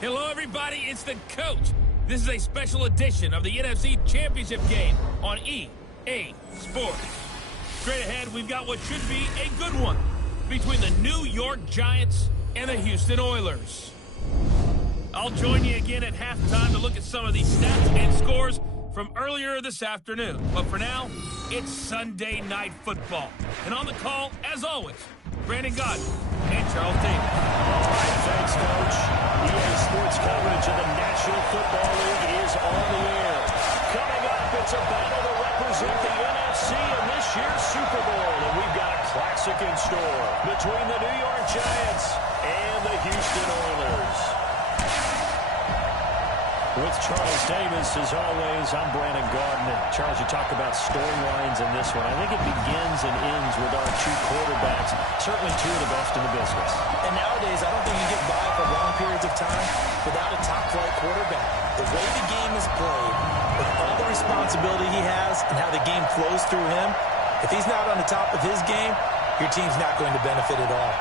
Hello, everybody. It's the coach. This is a special edition of the NFC Championship game on EA Sports. Straight ahead, we've got what should be a good one between the New York Giants and the Houston Oilers. I'll join you again at halftime to look at some of these stats and scores from earlier this afternoon. But for now, it's Sunday Night Football. And on the call, as always, Brandon Godden and Charles Davis. All right, thanks, Coach. EA Sports coverage of the National Football League is on the air. Coming up, it's a battle to represent the NFC in this year's Super Bowl. And we've got a classic in store between the New York Giants and the Houston Oilers. With Charles Davis, as always, I'm Brandon Godden. And Charles, you talk about storylines in this one. I think it begins and ends with our two quarterbacks, certainly two of the best in the business. And nowadays, I don't think you get by for long periods of time without a top-flight quarterback. The way the game is played, with all the responsibility he has and how the game flows through him, if he's not on the top of his game, your team's not going to benefit at all.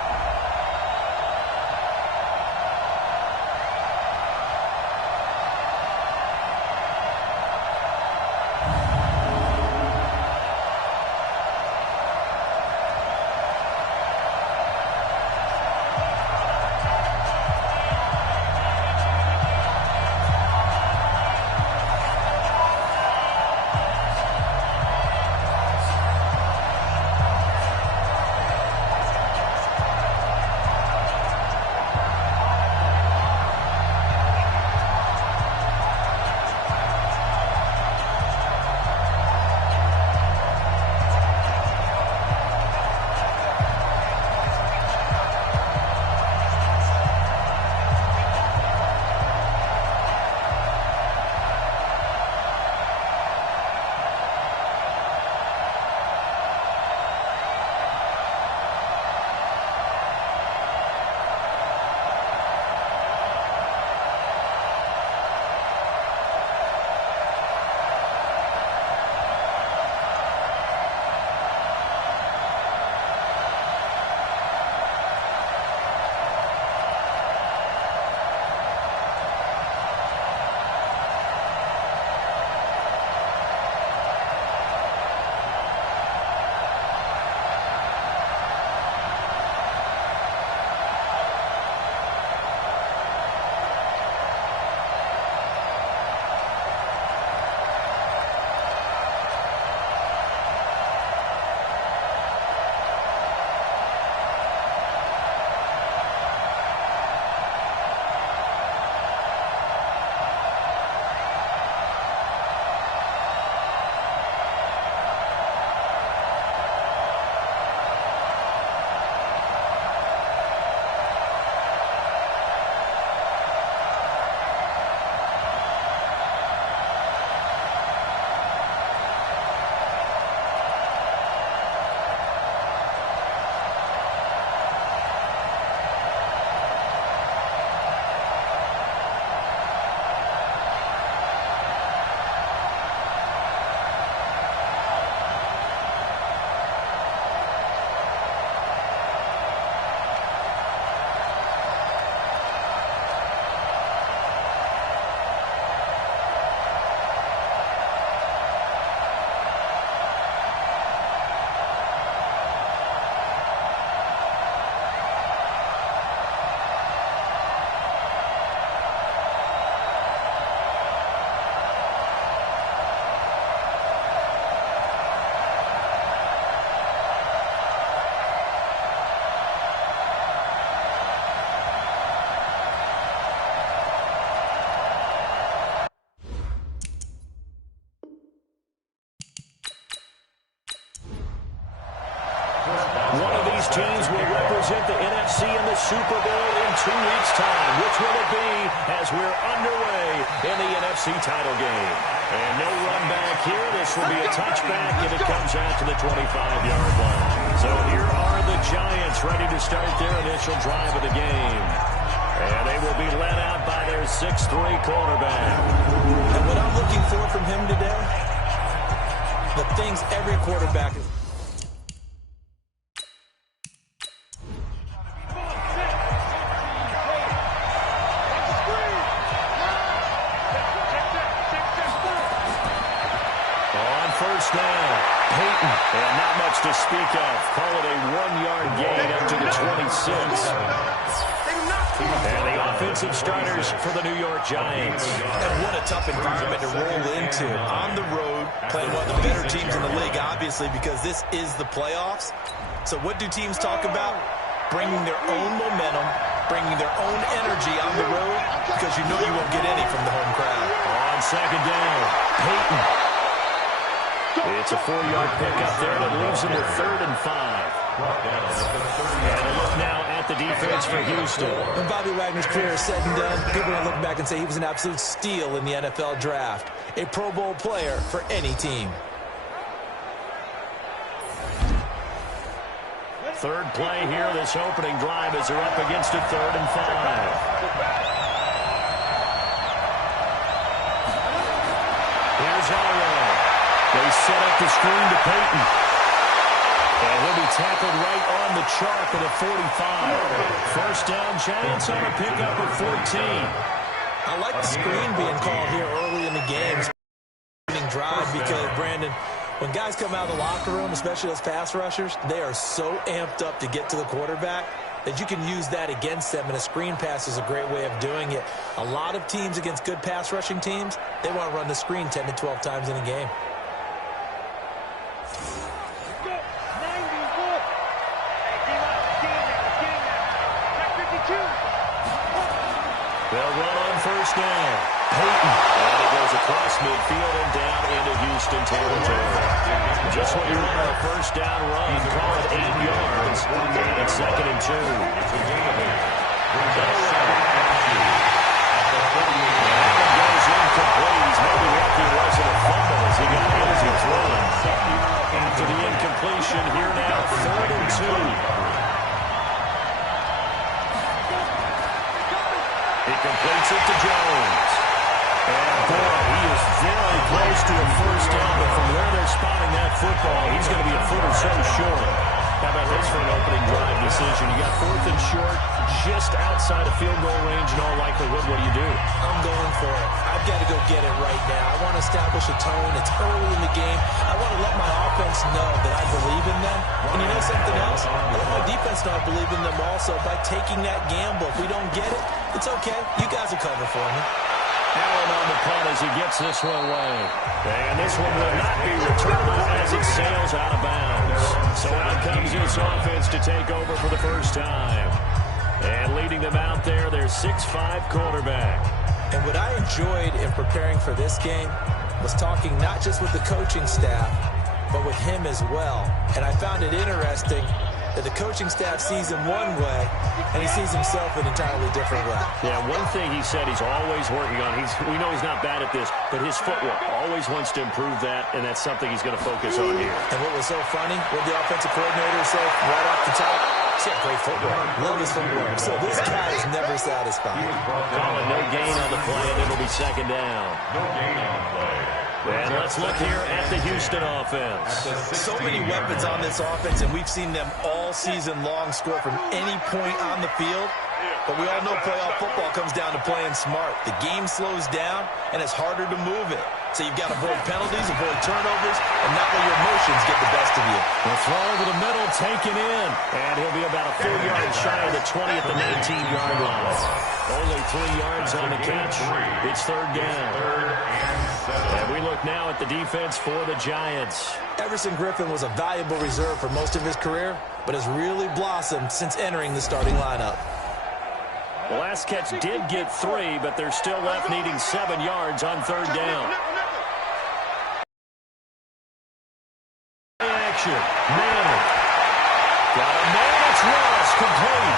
One of these teams will represent the NFC in the Super Bowl in 2 weeks' time. Which will it be as we're underway in the NFC title game? And no run back here. This will be a touchback, and it comes out to the 25-yard line. So here are the Giants ready to start their initial drive of the game. And they will be led out by their 6'3" quarterback. And what I'm looking for from him today, the things every quarterback is. yards to speak of. Call it a 1-yard gain up to the 26. And the offensive starters for the New York Giants. And what a tough environment to roll into. On the road, playing one of the better teams in the league, obviously, because this is the playoffs. So what do teams talk about? Bringing their own momentum, bringing their own energy on the road, because you know you won't get any from the home crowd. On second down, Peyton. It's a 4-yard pickup there, and it leaves him with 3rd and 5. And a look now at the defense for Houston. When Bobby Wagner's career is said and done, people are going to look back and say he was an absolute steal in the NFL draft. A Pro Bowl player for any team. Third play here, this opening drive as they're up against a 3rd and 5. Here's Allen. They set up the screen to Peyton. And he'll be tackled right on the chalk at the 45. First down, Giants on a pickup of 14. I like the screen being called here early in the game. Drive because, Brandon, when guys come out of the locker room, especially those pass rushers, they are so amped up to get to the quarterback that you can use that against them, and a screen pass is a great way of doing it. A lot of teams against good pass rushing teams, they want to run the screen 10 to 12 times in a game. They'll run on first down. Peyton. And it goes across midfield and down into Houston territory. Just when you run a first down run, call it 8 yards. And it's 2nd and 2. Goes incomplete. He's maybe lucky it wasn't a fumble as he got hit as he threw it. After the incompletion, here now, 3rd and 2. He completes it to Jones. And boy, he is very close to a first down, but from where they're spotting that football, he's going to be a foot or so short. How about this for an opening drive decision? You got 4th and short, just outside of field goal range in all likelihood. What do you do? I'm going for it. I've got to go get it right now. I want to establish a tone. It's early in the game. I want to let my offense know that I believe in them. And you know something else? I let my defense know I believe in them also by taking that gamble. If we don't get it, it's okay. You guys will cover for me. Allen on the punt as he gets this one away. And this one will not be returnable as it sails out of bounds. So out comes this offense to take over for the first time. And leading them out there, their 6'5" quarterback. And what I enjoyed in preparing for this game was talking not just with the coaching staff, but with him as well. And I found it interesting that the coaching staff sees him one way, and he sees himself an entirely different way. Yeah, one thing he said he's always working on, we know he's not bad at this, but his footwork, always wants to improve that, and that's something he's going to focus on here. And what was so funny, what the offensive coordinator said right off the top, he's got great footwork. Love his footwork. So this guy is never satisfied. Calling no gain on the play, and it'll be 2nd down. No gain on the play. And let's look here at the Houston offense. So many weapons on this offense, and we've seen them all season long score from any point on the field. But we all know playoff football comes down to playing smart. The game slows down, and it's harder to move it. So you've got to avoid penalties, avoid turnovers, and not let your emotions get the best of you. The throw over the middle, taken in. And he'll be about a 4 yard shy of the 20 at the 19-yard line. Only 3 yards on the catch. It's 3rd down. And we look now at the defense for the Giants. Everson Griffin was a valuable reserve for most of his career, but has really blossomed since entering the starting lineup. The last catch did get 3, but they're still left needing 7 yards on 3rd down. Action. Manning. Got a man. It's Ross. Complete.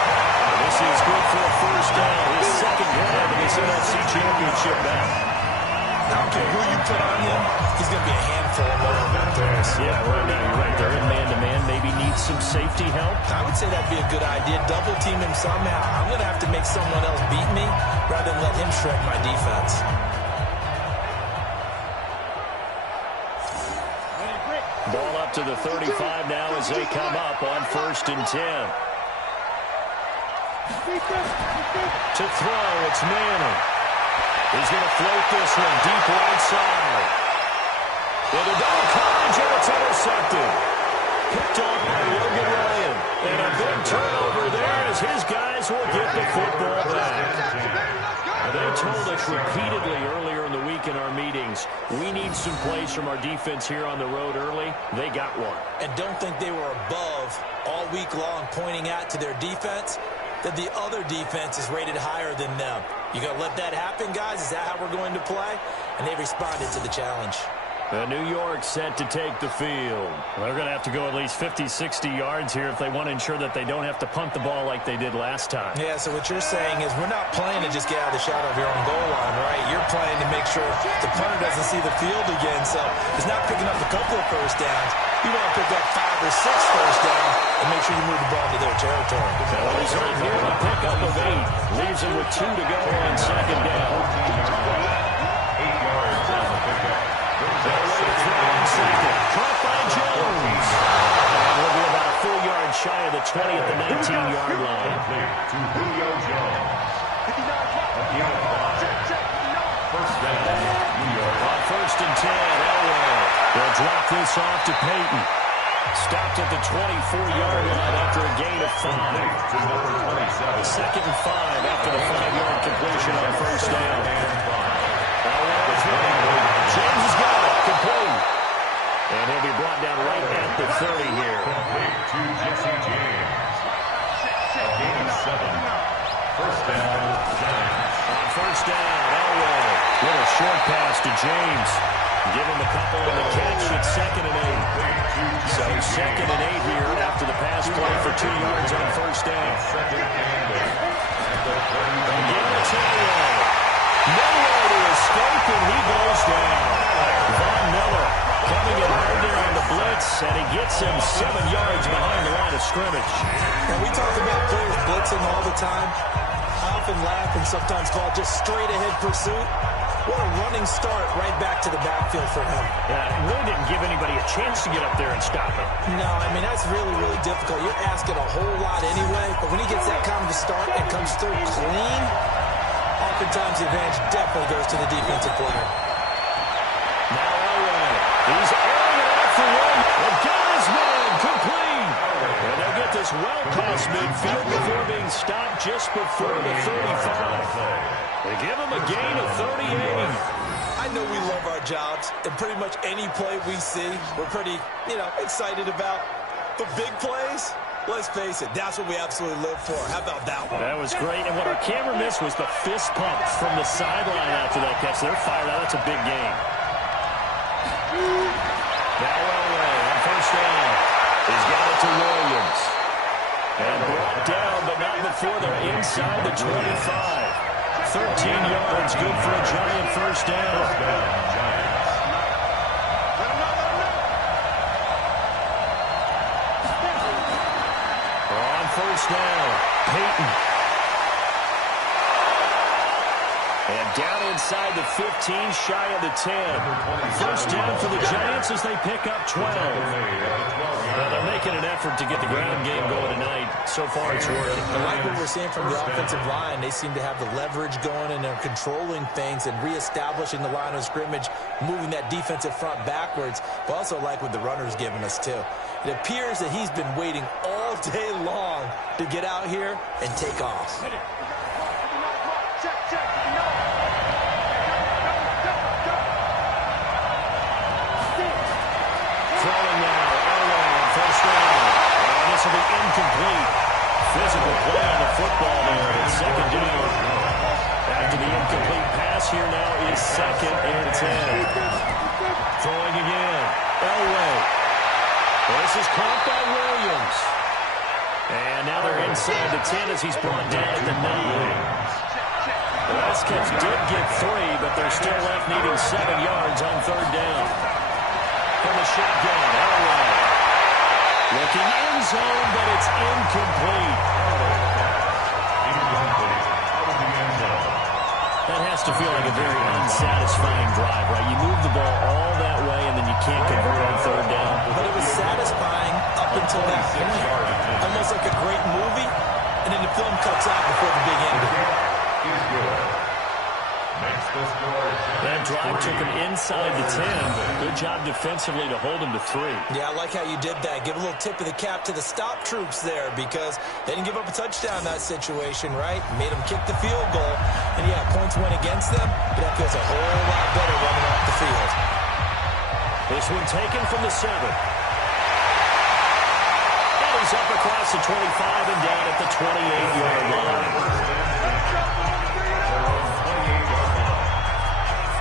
And this is good for a first down. His 2nd grab in this NFC Championship bout. I don't care who you put on him, he's going to be a handful of long throws. Yeah, right now you're right. They're in man-to-man. Maybe needs some safety help. I would say that'd be a good idea. Double team him somehow. I'm going to have to make someone else beat me rather than let him shred my defense. Ball up to the 35 now as they come up on 1st and 10. To throw, it's Manning. He's going to float this one deep right side. Into double coverage, and it's intercepted. picked off by Logan Ryan. And a big turnover there as his guys will get the football back. They told us repeatedly earlier in the week in our meetings, we need some plays from our defense here on the road early. They got one. And don't think they were above all week long pointing out to their defense that the other defense is rated higher than them. You going to let that happen, guys? Is that how we're going to play? And they responded to the challenge. New York set to take the field. Well, they're going to have to go at least 50, 60 yards here if they want to ensure that they don't have to punt the ball like they did last time. Yeah, so what you're saying is we're not playing to just get out of the shadow of your own goal line, right? You're playing to make sure the punter doesn't see the field again. So it's not picking up a couple of first downs. You want to pick up 5 or 6 first downs and make sure you move the ball into their territory. Well, he's right here on a pickup of 8. Leaves him with 2 to go on second down. 8 yards on the pickup. Second, caught by Jones. And we'll be about a full yard shy of the 20 at the 19-yard line. To Julio Jones. First down, New York. On 1st and 10, Elway. They'll drop this off to Peyton. Stopped at the 24-yard line after a gain of 5. To number 27. Second and 5 after the 5-yard completion on first down. James has got it. Complete. And he'll be brought down right at the 30 here. Complete to Jesse James. A gain of 7. First down, Giants. On first down, Elway. Little short pass to James. Give him a couple on the catch at 2nd and 8. So 2nd and 8 here after the pass play for 2 yards on first down. Second and 8. Again, it's Elway. Nowhere to escape, and he goes down. Von Miller coming in hard there on the blitz, and he gets him 7 yards behind the line of scrimmage. And we talk about players blitzing all the time. I often laugh and sometimes call it just straight-ahead pursuit. What a running start right back to the backfield for him. Yeah, it really didn't give anybody a chance to get up there and stop him. No, I mean, that's really, really difficult. You're asking a whole lot anyway, but when he gets that kind of a start and comes through clean, oftentimes the advantage definitely goes to the defensive player. Now Elway. He's airing it out for one. And got his man complete. And they'll get this well past midfield before being stopped just before the 35. They give him a gain of 38. I know we love our jobs, and pretty much any play we see, we're pretty, excited about. But big plays, let's face it, that's what we absolutely live for. How about that one? That was great. And what our camera missed was the fist pump from the sideline after that catch. They're fired out. That's a big game. Now Elway on first down. He's got it to Williams. And brought down, but not before they're inside the 25. 13 yards, good for a Giant first down. On first down, Peyton. And down inside the 15, shy of the 10. First down for the Giants as they pick up 12. Well, they're making an effort to get the ground game going tonight. So far, it's working. I like what we're seeing from the offensive line. They seem to have the leverage going, and they're controlling things and reestablishing the line of scrimmage, moving that defensive front backwards. But also like what the runner's giving us, too. It appears that he's been waiting all day long to get out here and take off. This will be incomplete. Physical play on the football there. It's second down. After the incomplete pass here now is 2nd and 10. Throwing again. Elway. This is caught by Williams. And now they're inside the 10 as he's brought down at the 9. The last catch did get 3, but they're still left needing 7 yards on third down. From the shotgun, Elway. Looking end zone, but it's incomplete. That has to feel like a very unsatisfying drive, right? You move the ball all that way, and then you can't convert on third down. But it was satisfying up until that point. Almost like a great movie, and then the film cuts out before the big ending. That that drive took him inside the 10. Good job defensively to hold him to 3. Yeah, I like how you did that. Give a little tip of the cap to the stop troops there because they didn't give up a touchdown in that situation, right? Made them kick the field goal. And, yeah, points went against them, but that feels a whole lot better running off the field. This one taken from the 7. And he's up across the 25 and down at the 28-yard line.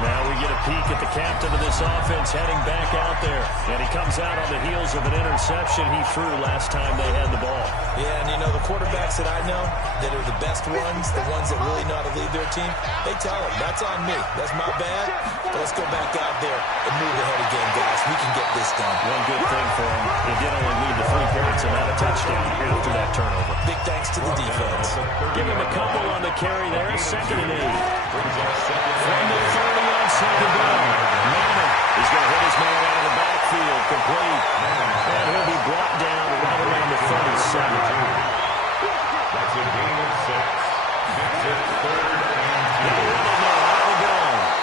Now we get a peek at the captain of this offense heading back out there. And he comes out on the heels of an interception he threw last time they had the ball. Yeah, and you know, the quarterbacks that I know that are the best ones, the ones that really know how to lead their team, they tell them, that's on me. That's my bad. But let's go back out there and move ahead again, guys. We can get this done. One good thing for him, it did only lead to 3 points and not a touchdown after that turnover. Big thanks to the defense. Give him a couple on the carry there. 2nd and 8. From the 30 on 2nd down. Manning is going to hit his man out of the backfield. Complete. And he'll be brought down right around the 37. That's a gain of 6. Makes it 3rd and 2.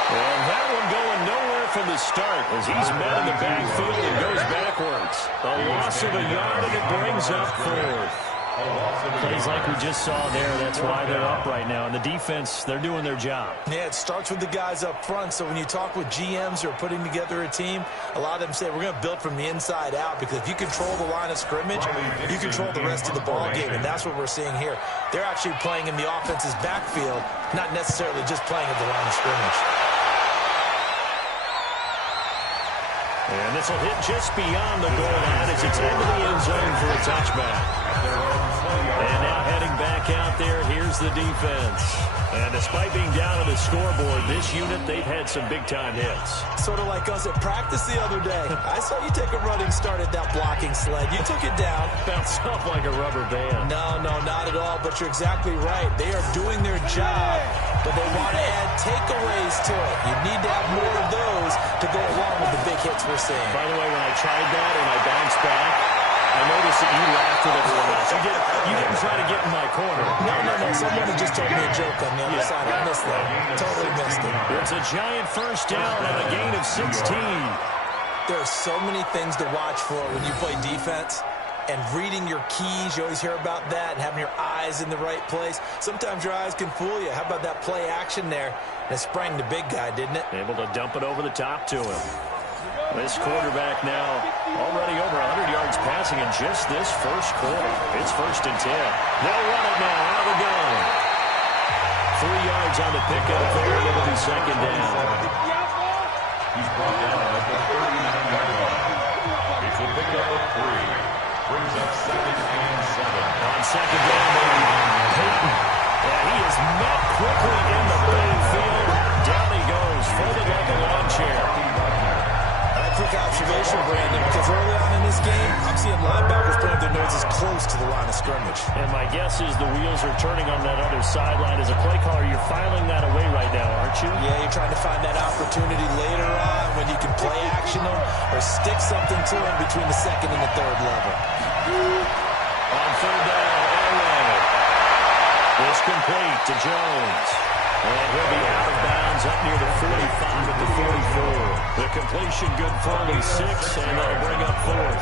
And that one going nowhere from the start as he's met in the backfield and goes backwards. A loss of a yard and it brings up 4th. Plays like we just saw there. That's why they're up right now. And the defense, they're doing their job. Yeah, it starts with the guys up front. So when you talk with GMs who are putting together a team, a lot of them say we're going to build from the inside out because if you control the line of scrimmage, you control the rest of the ball game. And that's what we're seeing here. They're actually playing in the offense's backfield, not necessarily just playing at the line of scrimmage. And this will hit just beyond the goal line as it's into the end zone for a touchback. And now heading back out there, here's the defense. And despite being down on the scoreboard, this unit, they've had some big-time hits. Sort of like us at practice the other day. I saw you take a running start at that blocking sled. You took it down. Bounced off like a rubber band. No, not at all, but you're exactly right. They are doing their job, but they want to add takeaways to it. You need to have more of those to go along with the big hits we're seeing. By the way, when I tried that and I bounced back, I noticed that you laughed with everyone else. You didn't try to get in my corner. No. Someone had just told me a joke on the other side. I missed that. Totally missed it. It's a giant first down on a gain of 16. There are so many things to watch for when you play defense. And reading your keys, you always hear about that, and having your eyes in the right place. Sometimes your eyes can fool you. How about that play action there? And it sprang the big guy, didn't it? Able to dump it over the top to him. This quarterback now already over 100 yards passing in just this first quarter. It's 1st and 10. They'll run it now out of the gun. 3 yards on the pickup there. It'll be 2nd down. He's brought down at the 39-yard line. It's a pickup of 3. Brings up 2nd and 7. On 2nd down, Peyton. Yeah, he is met quickly in the backfield. Down he goes, folded like a lawn chair. Quick observation, Brandon, because early on in this game, I'm seeing linebackers putting their noses close to the line of scrimmage. And my guess is the wheels are turning on that other sideline. As a play caller, you're filing that away right now, aren't you? Yeah, you're trying to find that opportunity later on when you can play action them or stick something to them between the 2nd and the 3rd level. On 3rd down, Elway. It's complete to Jones. And he'll be out of bounds up near the 45 at the 44. The completion good for only 6, and that'll bring up 4th.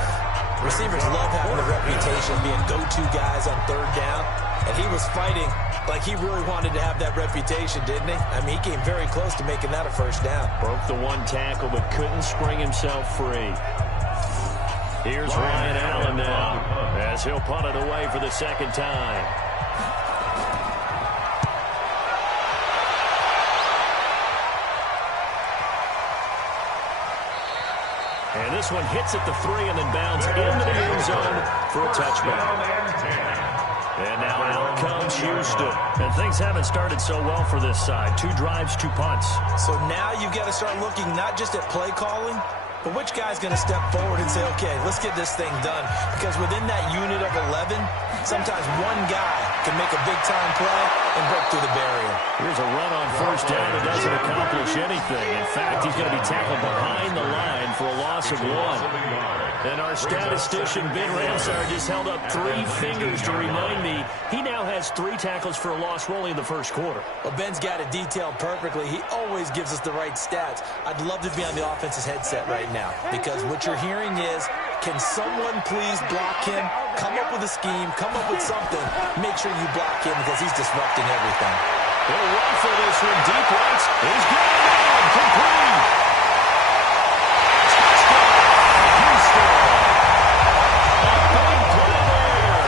Receivers love having the reputation of being go-to guys on 3rd down. And he was fighting like he really wanted to have that reputation, didn't he? I mean, he came very close to making that a 1st down. Broke the 1 tackle, but couldn't spring himself free. Here's Ryan Allen now as he'll punt it away for the 2nd time. And this one hits at the 3 and then bounds into the end zone for a touchback. And now out comes Houston. And things haven't started so well for this side. 2 drives, 2 punts. So now you've got to start looking not just at play calling, but which guy's going to step forward and say, okay, let's get this thing done. Because within that unit of 11, sometimes one guy can make a big-time play and break through the barrier. Here's a run on 1st down that doesn't accomplish anything. In fact, he's going to be tackled behind the line for a loss of 1. And our statistician, Ben Ramsar, just held up 3 fingers to remind me he now has has 3 tackles for a loss only in the first quarter. Well, Ben's got it detailed perfectly. He always gives us the right stats. I'd love to be on the offense's headset right now because what you're hearing is, can someone please block him? Come up with a scheme. Come up with something. Make sure you block him because he's disrupting everything. He'll run for this one deep right. He's got it down. Complete. Touchdown. Houston. A big play there.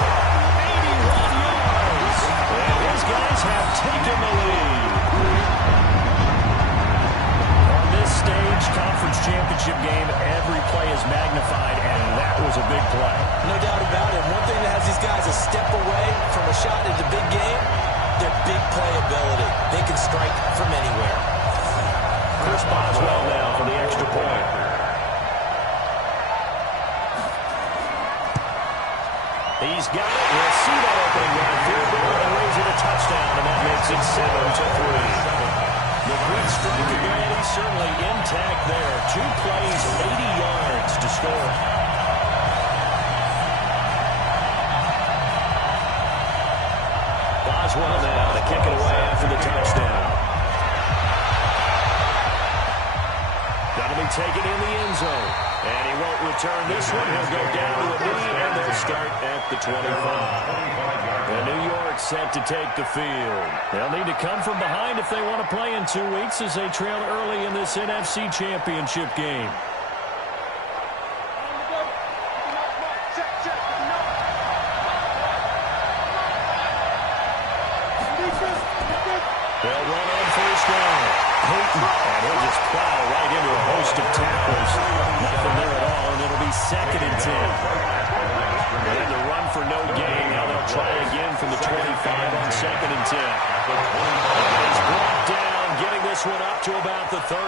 81 yards. And these guys have taken the lead. On this stage, conference championship game, every play is magnified, and that was a big play. No doubt about it. One thing that has these guys a step away from a shot at the big game, their big playability. They can strike from anywhere. Chris Boswell now for the extra point. He's got it. We'll see that opening run through and raise it a touchdown, and that makes it 7-3. The quick strike ability certainly intact there. 2 plays, 80 yards to score. Boswell now to kick it away after the touchdown. Got to be taken in the end zone. And he won't return this one. He'll go down to a knee, and they'll start at the 25. And New York set to take the field. They'll need to come from behind if they want to play in 2 weeks as they trail early in this NFC Championship game. They'll run on first down. Peyton, and he'll just plow right into a host of tackles. Nothing there at all, and it'll be 2nd and 10. They had to run for no gain. Now they'll try again from the 25 on 2nd and 10. And he's brought down, getting this one up to about the 35.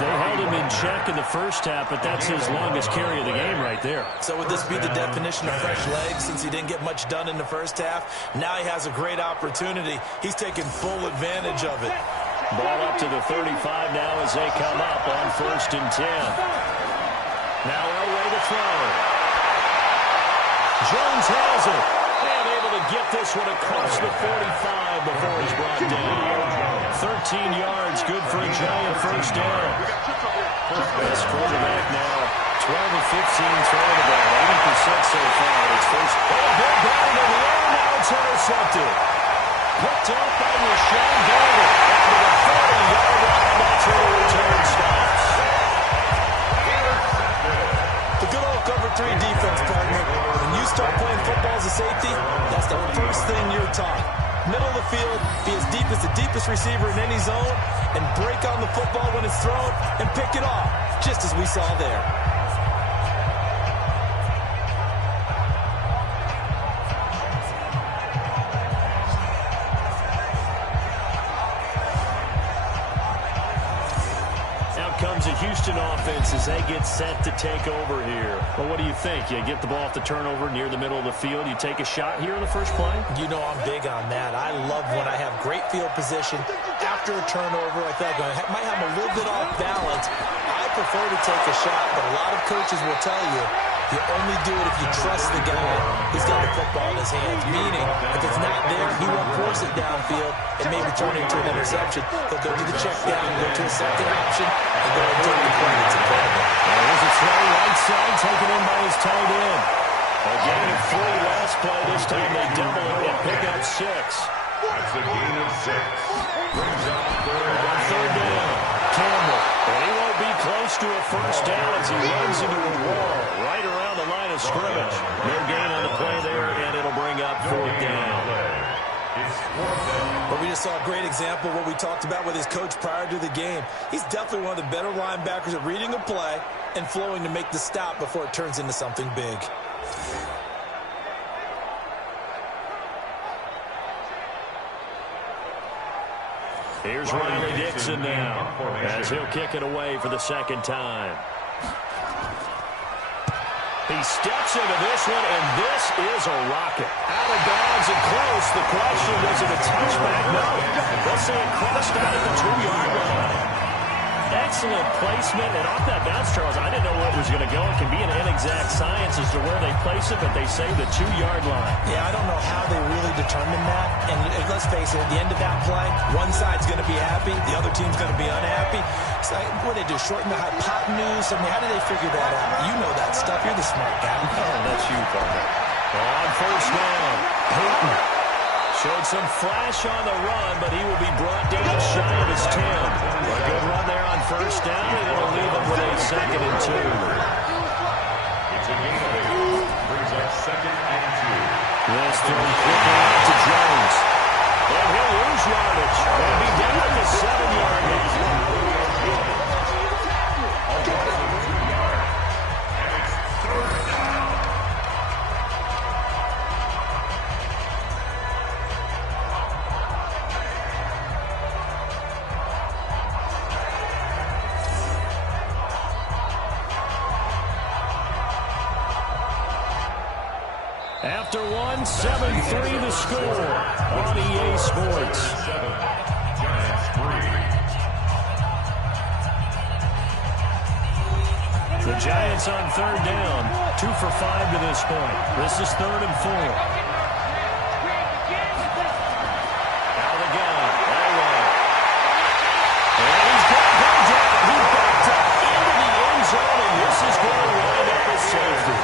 They held him in check in the first half, but that's his longest carry of the game right there. So would this be the definition of fresh legs since he didn't get much done in the first half? Now he has a great opportunity. He's taking full advantage of it. Ball up to the 35 now as they come up on 1st and 10. Now Elway to throw. Jones has it. And able to get this one across the 45 before he's brought down. 13 yards, good for a giant first down. Best quarterback now, 12 of 15 throwing the ball, 80% so far. It's first. Oh, big down in the air, now it's intercepted. Picked up by Rashawn Gardner after the 40-yard line. That's where the return stops. The good old cover 3 defense, partner. When you start playing football as a safety, that's the first thing you're taught. Middle of the field, be as deep as the deepest receiver in any zone, and break on the football when it's thrown, and pick it off, just as we saw there. Comes a Houston offense as they get set to take over here. Well, what do you think? You get the ball off the turnover near the middle of the field. You take a shot here in the first play? You know I'm big on that. I love when I have great field position. After a turnover, I feel like I might have a little bit off balance. I prefer to take a shot, but a lot of coaches will tell you you only do it if you trust the guy who's got the football in his hands. Meaning, if it's not there, he won't force it downfield and maybe turn into an interception. He'll go to the check down, go to a second option, and go and take the play that's available. There's a throw right side taken in by his tight end. A gain of 3 last play. This time they double it and pick up 6. That's a gain of 6. Brings up 3rd down. Campbell. And he won't be close to a first down as he runs into a wall right around the line of scrimmage. No gain on the play there, and it'll bring up 4th down. But we just saw a great example of what we talked about with his coach prior to the game. He's definitely one of the better linebackers at reading a play and flowing to make the stop before it turns into something big. Here's Riley Dixon now as he'll kick it away for the 2nd time. He steps into this one, and this is a rocket. Out of bounds and close. The question, was it a touchback? No. Let's say it crossed out at the 2-yard line. excellent placement. And off that bounce, Charles, I didn't know where it was going to go. It can be an inexact science as to where they place it, but they say the 2-yard line. Yeah, I don't know how they really determined that. And let's face it, at the end of that play, one side's going to be happy, the other team's going to be unhappy. So what do they do, shorten the hypotenuse? I mean, how do they figure that out? You know that stuff. You're the smart guy. Oh, that's you, partner. On first down, Peyton showed some flash on the run, but he will be brought down shy of his 10. A good run there on first down, and it'll leave him with a 2nd and 2. It's a gain of 8. Brings up 2nd and 2. This thrown quickly out to Jones. And he'll lose yardage. And be down at the 7-yard line. After 7-3 the score on EA Sports. Giants 3. The Giants on 3rd down, 2 for 5 to this point. This is 3rd and 4. Out again, Elway. And he's going to go down. He backed up into the end zone, and this is going to wind up as safety.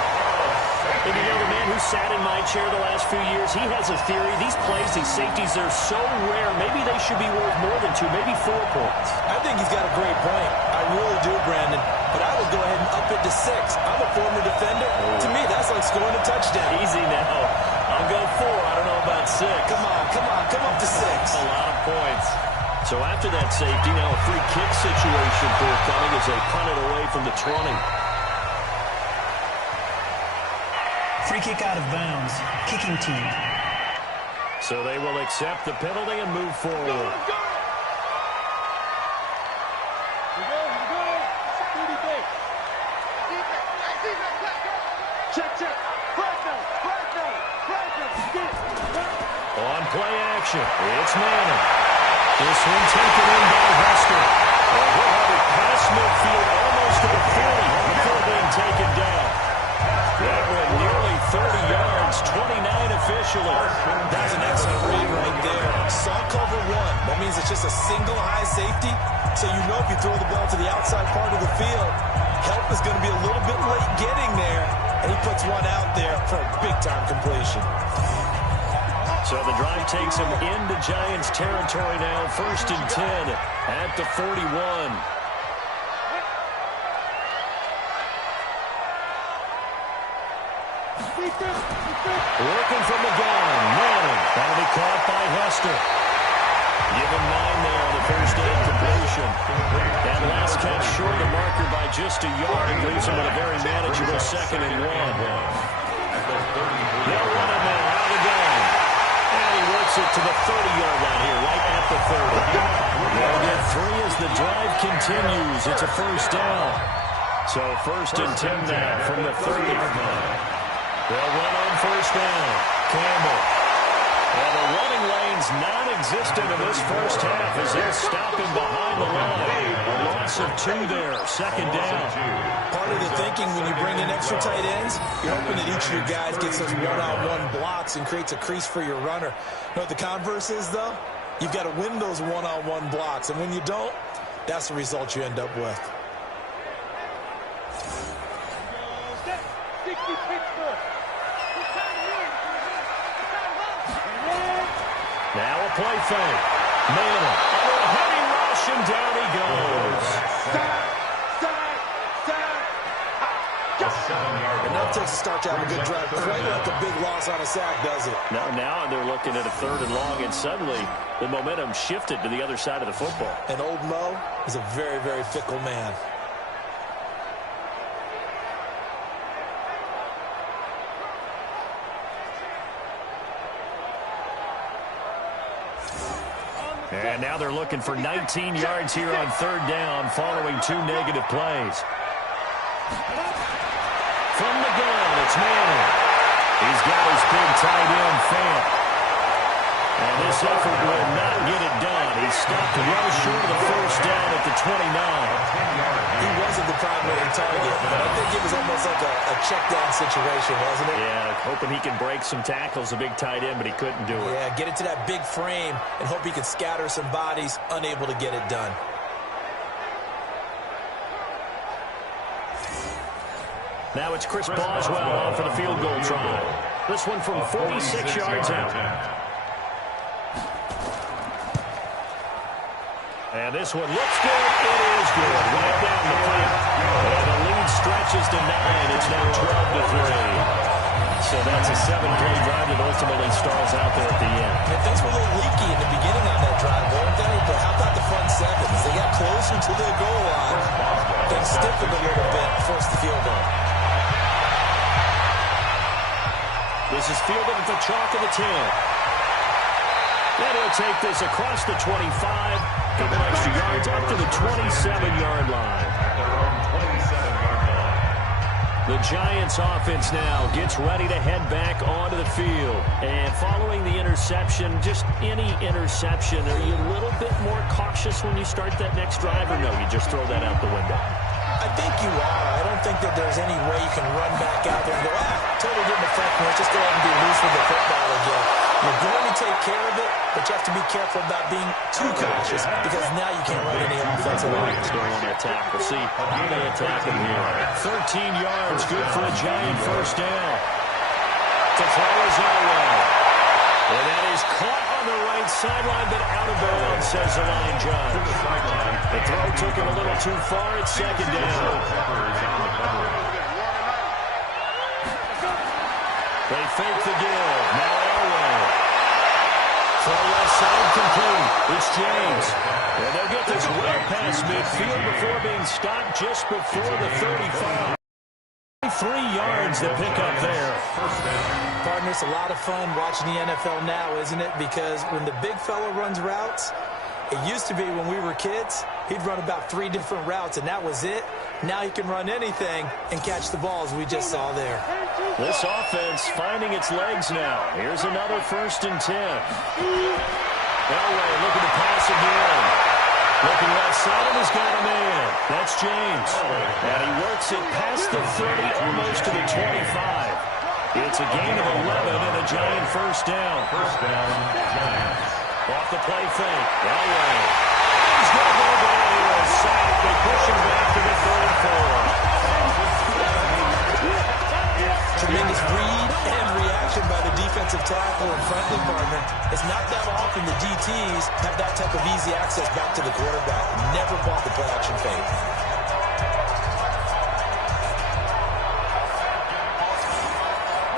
And you know, the man who sat in my chair the last few years, he has a theory. These plays, these safeties, they're so rare. Maybe they should be worth more than 2, maybe 4 points. I think he's got a great point. I really do, Brandon. But I would go ahead and up it to 6. I'm a former defender. To me, that's like scoring a touchdown. Easy now. I'll go 4. I don't know about 6. Come on. Come up to 6. A lot of points. So after that safety, now a free kick situation forthcoming as they punt it away from the 20. Free kick out of bounds. Kicking team. So they will accept the penalty and move forward. On play action, it's Manning. This one taken in by Hester. And he'll have it past midfield almost to the 40 before being taken down. That went nearly 30 yards, 29 officially. That's an excellent read right there. Saw cover 1. That means it's just a single high safety. So you know if you throw the ball to the outside part of the field, help is going to be a little bit late getting there. And he puts one out there for a big-time completion. So the drive takes him into Giants territory now. 1st and 10 at the 41. Working from the gun, Manning. That'll be caught by Hester. Give him 9 there on the first down completion. And last catch short of the marker by just a yard. Leaves him with a very manageable 2nd and 1. They'll run him now out of the gun. And he works it to the 30-yard line here, right at the 30. They'll get 3 as the drive continues. It's a first down. So 1st and 10 now from the 30. They'll run on first down. Campbell. And the running lane's non-existent in this first half as they'll stop him behind the line. A loss of 2 there, 2nd down. Part of the thinking when you bring in extra tight ends, you're hoping that each of your guys gets those one-on-one blocks and creates a crease for your runner. You know what the converse is, though? You've got to win those one-on-one blocks, and when you don't, that's the result you end up with. Now a play fake. Manning. Under a heavy rush, and down he goes. Enough to start to have a good drive. Quite like a big loss on a sack, does it? Now they're looking at a 3rd and long, and suddenly the momentum shifted to the other side of the football. And old Mo is a very, very fickle man. And now they're looking for 19 yards here on 3rd down following 2 negative plays. From the gun, it's Manning. He's got his big tight end, Fant. And this effort will not get it done. He he's stopped well short of the first down at the 29. He wasn't the primary target, but I think it was almost like a check down situation, wasn't it? Yeah, hoping he can break some tackles, a big tight end, but he couldn't do it. Yeah, get it to that big frame and hope he can scatter some bodies, unable to get it done. Now it's Chris Boswell on for the field goal try. This one from 46 yards out. And this one looks good. It is good. Right down the pipe. And the lead stretches to 9. It's now 12-3. So that's a 7-play drive that ultimately stalls out there at the end. And things were a little leaky in the beginning on that drive, weren't they? But how about the front seven? As they got closer to the goal line, they stiffened a little bit, forced the field goal. This is fielded at the chalk of the 10. And he'll take this across the 25. Couple extra yards up to the 27-yard line. The Giants offense now gets ready to head back onto the field. And following the interception, just any interception, are you a little bit more cautious when you start that next drive, or no, you just throw that out the window? I think you are. I don't think that there's any way you can run back out there and go, totally didn't affect me. Let's just go ahead and be loose with the football again. You're going to take care of it, but you have to be careful about being too cautious because now you can't run any offensive line. Still on the attack. We'll see how they attack him here. 13 yards, good for a Giant first down. To throw is Elway. And that is caught on the right sideline, but out of bounds, says the line judge. The throw took him a little too far. It's second down. They fake the give. Now Elway. Throw left side complete. It's James. And they'll get this well past midfield before being stopped just before the 35. 3 yards to pick up there. Partner, it's a lot of fun watching the NFL now, isn't it? Because when the big fella runs routes, it used to be when we were kids, he'd run about 3 different routes, and that was it. Now he can run anything and catch the ball, as we just saw there. This offense finding its legs now. Here's another 1st and 10. Elway looking to pass again. Looking left side, and he's got a man. That's James. And he works it past the 30, almost to the 25. It's a gain of 11 and a Giant first down. First down, Giants. Off the play fake. Elway. He's going to go down here. A sack. They push him back to the 34. Tremendous read and reaction by the defensive tackle and friendly partner. It's not that often the DTs have that type of easy access back to the quarterback. Never bought the play action fake.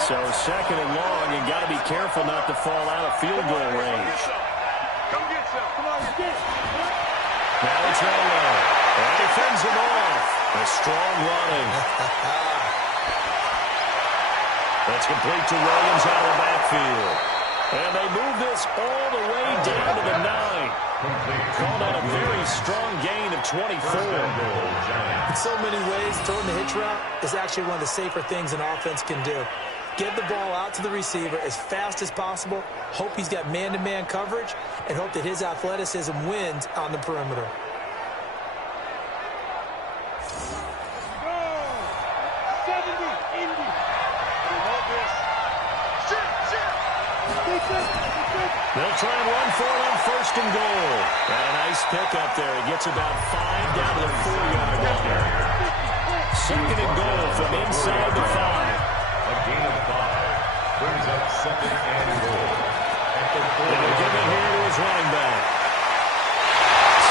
So 2nd and long, you got to be careful not to fall out of field goal range. Come get some. Come on, get. Now it's Elway. And he fends him off. A strong running. That's complete to Williams out of the backfield. And they move this all the way down to the 9. Called on a very strong gain of 24. In so many ways, throwing the hitch route is actually one of the safer things an offense can do. Get the ball out to the receiver as fast as possible, hope he's got man-to-man coverage, and hope that his athleticism wins on the perimeter. They'll try and run for it on 1st and goal. And a nice pickup there. He gets about 5 down to the 4-yard line. 2nd and goal from inside the 5. A gain of 5. Brings up 2nd and goal. At the 4. And they'll give it here to his running back.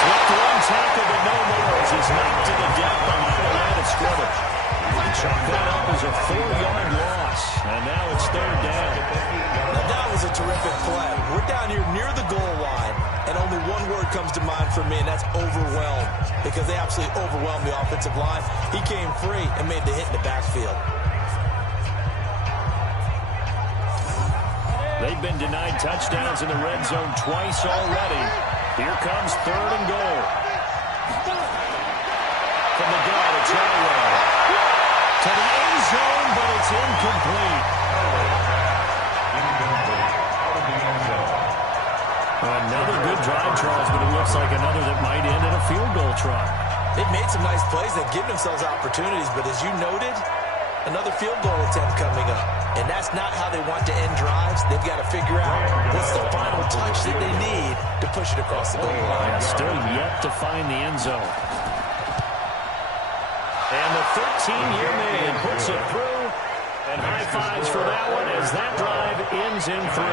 Slipped one tackle, but no more as he's knocked to the deck behind the line of scrimmage. Chalk that up as a 4-yard loss. And now it's 3rd down. Now that was a terrific play. We're down here near the goal line, and only one word comes to mind for me, and that's overwhelmed, because they absolutely overwhelmed the offensive line. He came free and made the hit in the backfield. They've been denied touchdowns in the red zone twice already. Here comes 3rd and goal. From the gun, it's Elway. To the end zone, but it's incomplete. Another good drive, Charles, but a they'll try. They've made some nice plays. They've given themselves opportunities, but as you noted, another field goal attempt coming up. And that's not how they want to end drives. They've got to figure out what's the final touch that they need to push it across the goal line. Yeah, still yet to find the end zone. And the 13-year man puts it through. And high fives for that one as that drive ends in 3.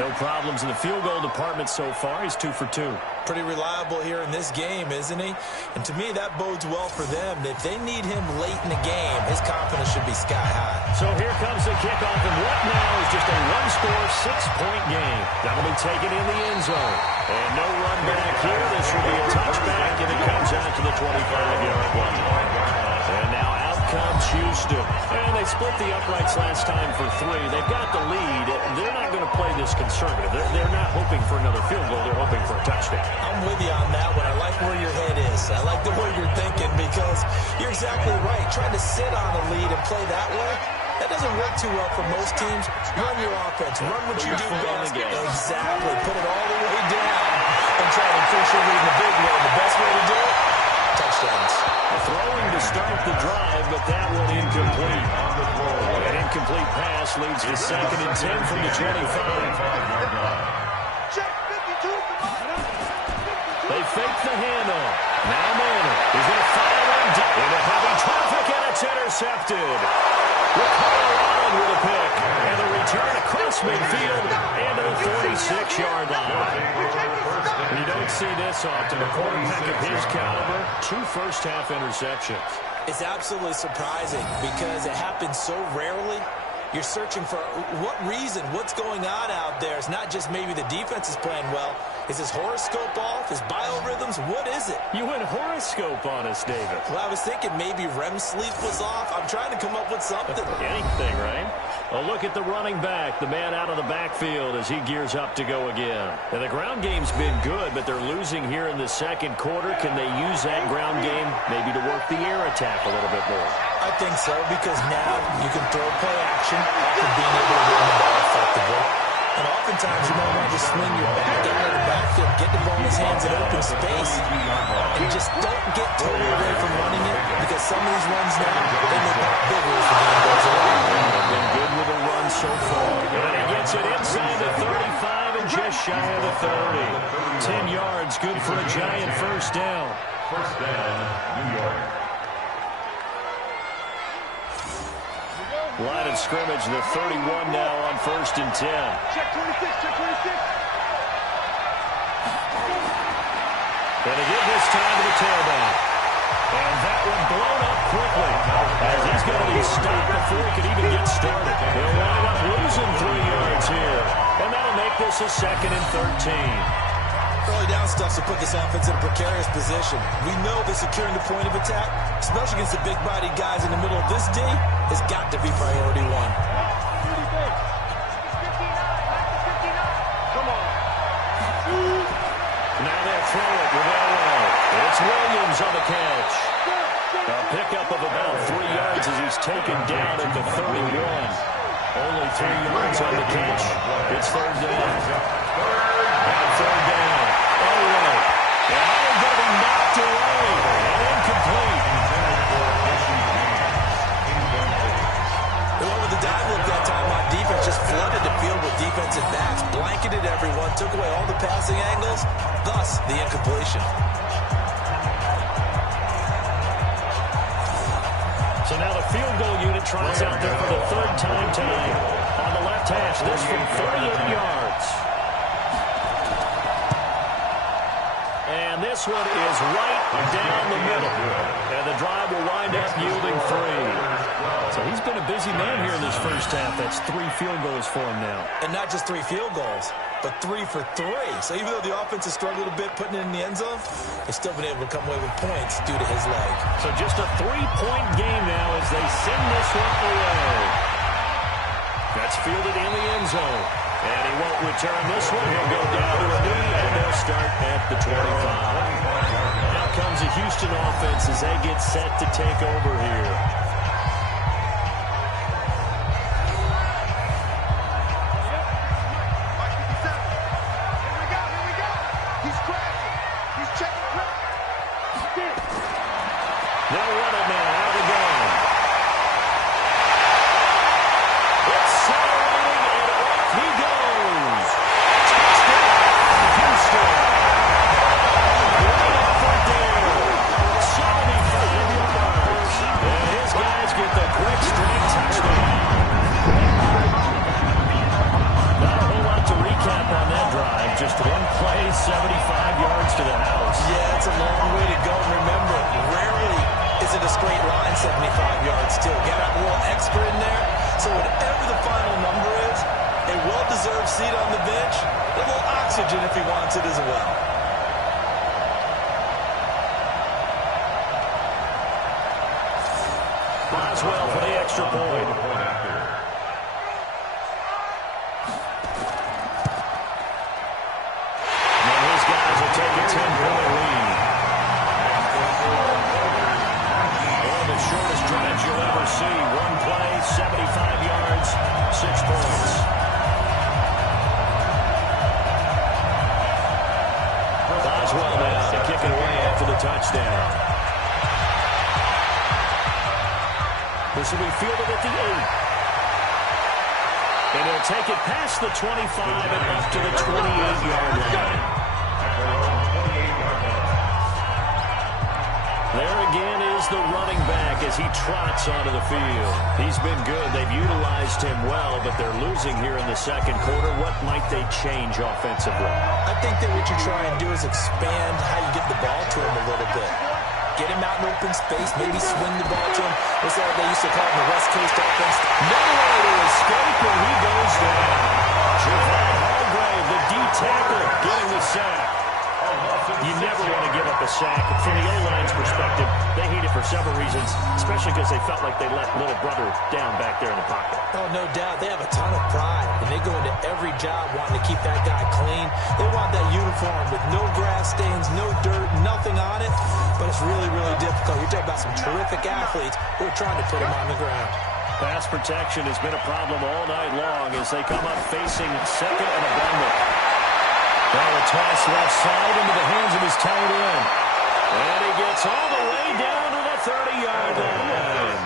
No problems in the field goal department so far. He's 2 for 2. Pretty reliable here in this game, isn't he? And to me, that bodes well for them. If they need him late in the game, his confidence should be sky high. So here comes the kickoff, and what now is just a one-score, 6-point game. That'll be taken in the end zone. And no run back here. This will be a touchback, and it comes out to the 25-yard line. And now out comes Houston. And they split the uprights last time for 3. They've got the lead. They're not going to play this conservative. They're not hoping for another field goal. They're hoping for a touchdown. I'm with you on that one. I like where your head is. I like the way you're thinking because you're exactly right. Trying to sit on a lead and play that way, that doesn't work too well for most teams. Run your offense. Run what you do best. Exactly. Put it all the way down and try to increase your lead in a big way. The best way to do it, touchdowns. Throwing to start the drive, but that one incomplete. An incomplete pass leads to 2nd and 10 from the 25. They fake the handoff. Now Manning is going to fire in deep into heavy traffic, and it's intercepted. Ricardo Allen with a pick, and the return across midfield and to the 46-yard line. And you don't see this often. A quarterback of his caliber, 2 first-half interceptions. It's absolutely surprising because it happens so rarely. You're searching for what reason, what's going on out there. It's not just maybe the defense is playing well. Is his horoscope off? His biorhythms? What is it? You went horoscope on us, David. Well, I was thinking maybe REM sleep was off. I'm trying to come up with something. Anything, right? A look at the running back, the man out of the backfield as he gears up to go again. And the ground game's been good, but they're losing here in the second quarter. Can they use that ground game maybe to work the air attack a little bit more? I think so, because now you can throw play action after being able to run the ball effectively. And oftentimes you might want to just swing your back out of the backfield, get the ball in his hands in open space, and just don't get totally away from running it, because some of these runs now, they look a lot bigger as the game goes along. They've been good with the run so far. And he gets it inside the 35 and just shy of the 30. 10 yards, good for a giant first down. First down, New York. Line of scrimmage, the 31 now on 1st and 10. Check 26, check 26. And they give this time to the tailback. And that one blown up quickly as he's going to be stopped before he can even get started. He'll wind up losing 3 yards here. And that'll make this a 2nd and 13. Early down stuff to put this offense in a precarious position. We know that securing the point of attack, especially against the big-bodied guys in the middle of this D, has got to be priority 1. Come on. Now they'll throw it with Elway. It's Williams on the catch. A pickup of about 3 yards as he's taken down at the 31. Only 3 yards on the catch. It's 3rd down. And 3rd down. Elway. And they're going to be knocked away. And incomplete. They went with the dive look that time on defense, just flooded the field with defensive backs, blanketed everyone, took away all the passing angles, thus the incompletion. So now the field goal unit tries out there for the 3rd time tonight. On the left hash, this from 38 yards. And this one is right down the middle. And the drive will wind up yielding 3. So he's been a busy man here in this first half. That's 3 field goals for him now. And not just 3 field goals, but 3 for 3. So even though the offense has struggled a bit putting it in the end zone, they've still been able to come away with points due to his leg. So just a 3-point game now as they send this one away. That's fielded in the end zone. And he won't return this one. He'll go down to a knee, and they'll start at the 25. Now comes the Houston offense as they get set to take over here. oxygen if he wants it as well. Boswell for the extra point. And his guys will take a 10-point lead. One of the shortest drives you'll ever see. One play, 75 yards, 6 points. Boswell now to kick it away after the touchdown. This will be fielded at the 8. And he'll take it past the 25 and up to the 28-yard line. There again is the running back as he trots onto the field. He's been good. They've utilized him well, but they're losing here in the second quarter. What might they change offensively? I think that what you try and do is expand how you get the ball to him a little bit. Get him out in open space, maybe swing the ball to him. What's that they used to call it in the West Coast offense? Nowhere to escape, and he goes down. Javon Hargrave, the D tackle, getting the sack. You never want to give up a sack. From the O-line's perspective, they hate it for several reasons, especially because they felt like they let little brother down back there in the pocket. Oh, no doubt. They have a ton of pride, and they go into every job wanting to keep that guy clean. They want that uniform with no grass stains, no dirt, nothing on it, but it's really, really difficult. You're talking about some terrific athletes who are trying to put him on the ground. Pass protection has been a problem all night long as they come up facing second and abundant. Now a toss left side into the hands of his tight end. And he gets all the way down to the 30-yard line.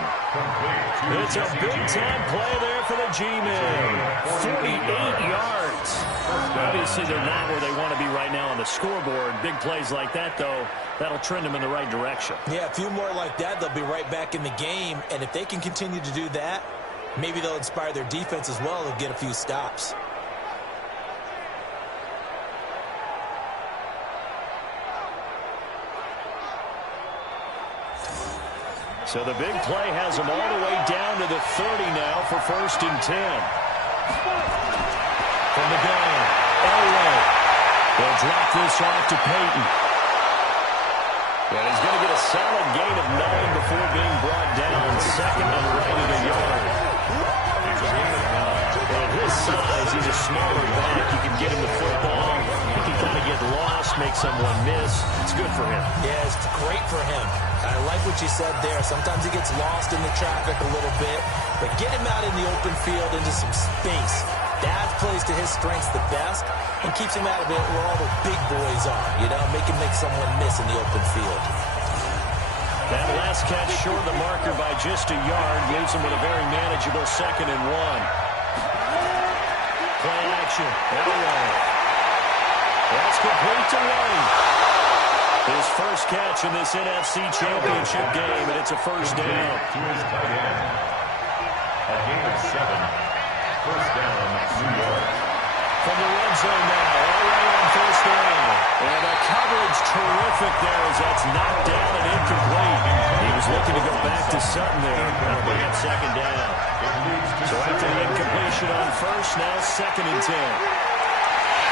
It's a big-time play there for the G-men. 48 yards. Obviously, they're not where they want to be right now on the scoreboard. Big plays like that, though, that'll trend them in the right direction. Yeah, a few more like that, they'll be right back in the game. And if they can continue to do that, maybe they'll inspire their defense as well and get a few stops. So the big play has them all the way down to the 30 now for 1st and 10. From the gun, Elway. They'll drop this off to Peyton. And he's going to get a solid gain of 9 before being brought down. Second and right at a yard. At his size, he's a smaller back. You can get him the football. He can kind of get lost, make someone miss. It's good for him. Yeah, it's great for him. I like what you said there. Sometimes he gets lost in the traffic a little bit, but get him out in the open field into some space. That plays to his strengths the best and keeps him out of it where all the big boys are, you know, make someone miss in the open field. That last catch short of the marker by just a yard leaves him with a very manageable 2nd and 1. Play action. Elway. That's complete to White. His first catch in this NFC Championship game, and it's a first down. To his tight end. A gain of 7. First down, New York. From the red zone now, Elway on first down. And the coverage terrific there as that's knocked down and incomplete. He was looking to go back to Sutton there. That'll bring up 2nd down. So after the incompletion on first, now 2nd and 10.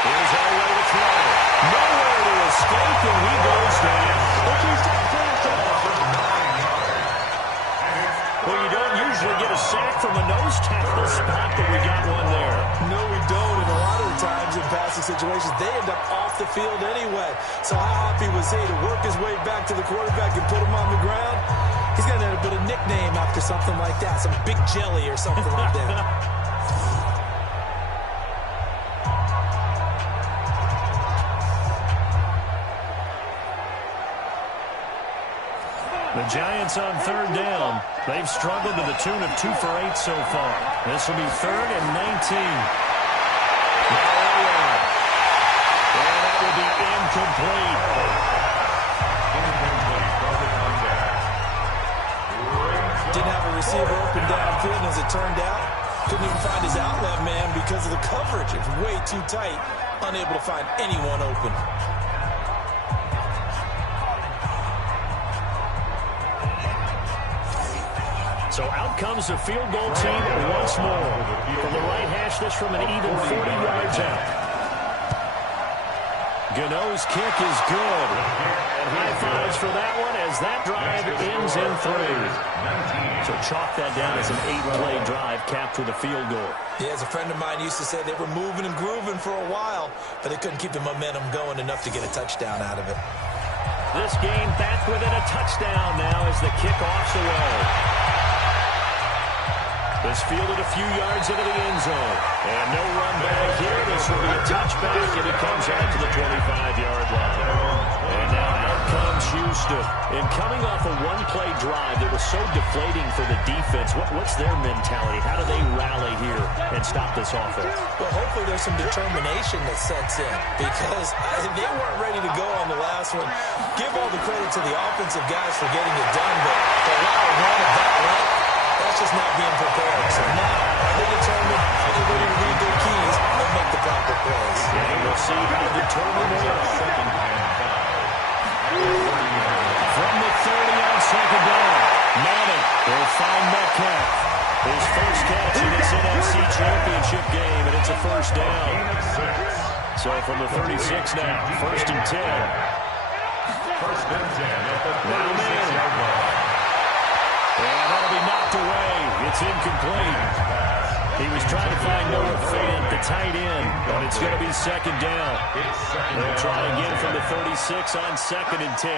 Here's Elway to throw. Nowhere to escape, and he goes down. Well, you don't usually get a sack from a nose tackle spot, but we got one there. No, we don't. And a lot of the times in passing situations, they end up off the field anyway. So how happy was he to work his way back to the quarterback and put him on the ground? He's going to end up with a nickname after something like that, some Big Jelly or something like that. The Giants on 3rd down. They've struggled to the tune of 2 for 8 so far. This will be 3rd and 19. And that will be incomplete. Didn't have a receiver open downfield, and as it turned out, couldn't even find his outlet man because of the coverage. It's way too tight, unable to find anyone open. So out comes the field goal team once more. From the right hash, this from an even 40 yards out. Gano's kick is good. And high fives for that one as that drive ends in 3. So chalk that down as an 8-play drive capped with a field goal. Yeah, as a friend of mine used to say, they were moving and grooving for a while, but they couldn't keep the momentum going enough to get a touchdown out of it. This game back within a touchdown now as the kickoff's away. It's fielded a few yards into the end zone. And no run back here. This will be a touchback, and it comes out to the 25-yard line. And now out comes Houston. And coming off a one-play drive that was so deflating for the defense, what's their mentality? How do they rally here and stop this offense? Well, hopefully there's some determination that sets in because they weren't ready to go on the last one. Give all the credit to the offensive guys for getting it done, but to allow a run of that length, that's just not being prepared. So now, are they determined? Are they ready to read their keys and make the proper plays? And we'll see how determined they are. From the 30 on second down, Manning will find Metcalf. His first catch in this NFC Championship game, and it's a first down. So from the 36 now, first and 10. First and 10 at the 36-yard line. And that'll be knocked away. It's incomplete. He was trying to find Noah Fant, the tight end, but it's going to be second down. They'll try again from the 36 on second and 10.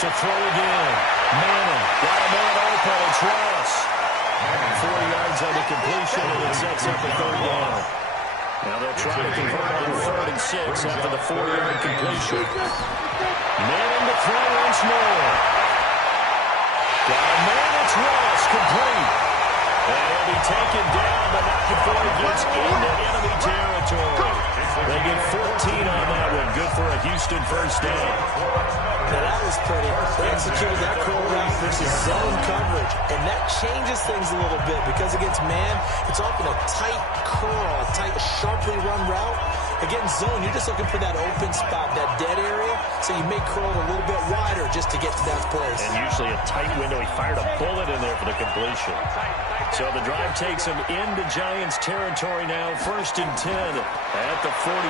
To throw again. Manning got a man open. It's Ross. 4 yards on the completion, and it sets up a third down. Now they'll try to convert on third and 6 after the 4-yard completion. Manning to throw once more. Got a man, it's Ross, complete. And he'll be taken down, but not before he gets into enemy territory. They get 14 on that one. Good for a Houston first down. Now that was pretty. They executed that curl route versus zone coverage, and that changes things a little bit because against man, it's often a tight curl, a tight, sharply run route. Against zone, you're just looking for that open spot, that dead area, so you may curl it a little bit wider just to get to that place. And usually a tight window. He fired a bullet in there for the completion. So the drive takes him into Giants territory now, first and 10 at the 46.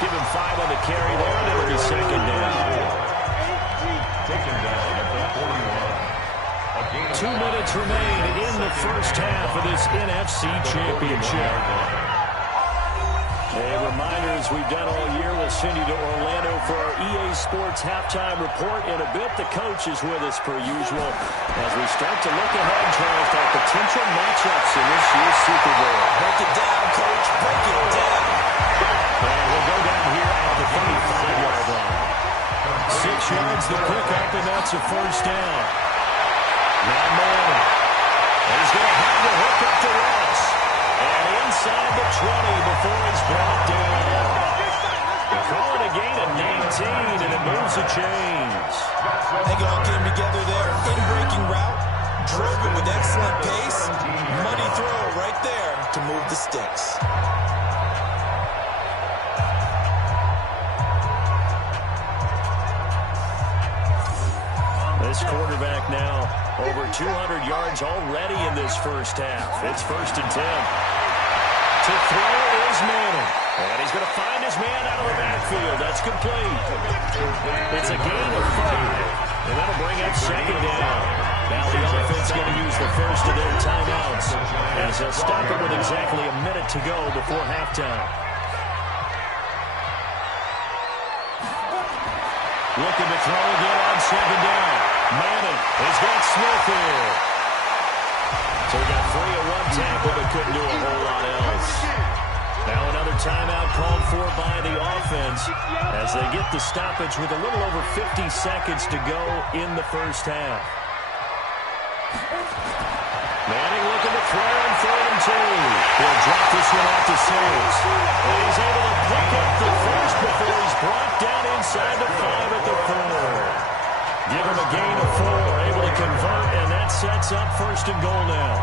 Give him 5 on the carry there, and it'll be second down. taken down at the 41. 2 minutes remain in the first half of this NFC Championship. A reminder, as we've done all year, we'll send you to Orlando for our EA Sports halftime report. In a bit, the coach is with us per usual as we start to look ahead, Charles, to our potential matchups in this year's Super Bowl. Break it down, Coach. Break it down. And we'll go down here at the 35-yard line. 6 yards the pickup, and that's a first down. Now Manning. And he's going to have to hook up to Ross. And inside the 20 before he's brought down. They call it a gain of 19, and it moves the chains. They all came together there. In-breaking route. Drove it with excellent pace. Money throw right there to move the sticks. This quarterback now over 200 yards already in this first half. It's first and 10. To throw is Manning. And he's going to find his man out of the backfield. That's complete. It's a gain of 5. And that'll bring up second down. Now the offense going to use the first of their timeouts as they'll stop it with exactly a minute to go before halftime. Looking to throw again on second down. Manning has got Smith here. So he got free of one tackle but couldn't do a whole lot else. Now another timeout called for by the offense as they get the stoppage with a little over 50 seconds to go in the first half. Manning looking to throw on 3rd and 2. He'll drop this one out to Sims. And he's able to pick up the first before he's brought down inside the 5 at the 4. Give him a gain of 4, able to convert, and that sets up first and goal now.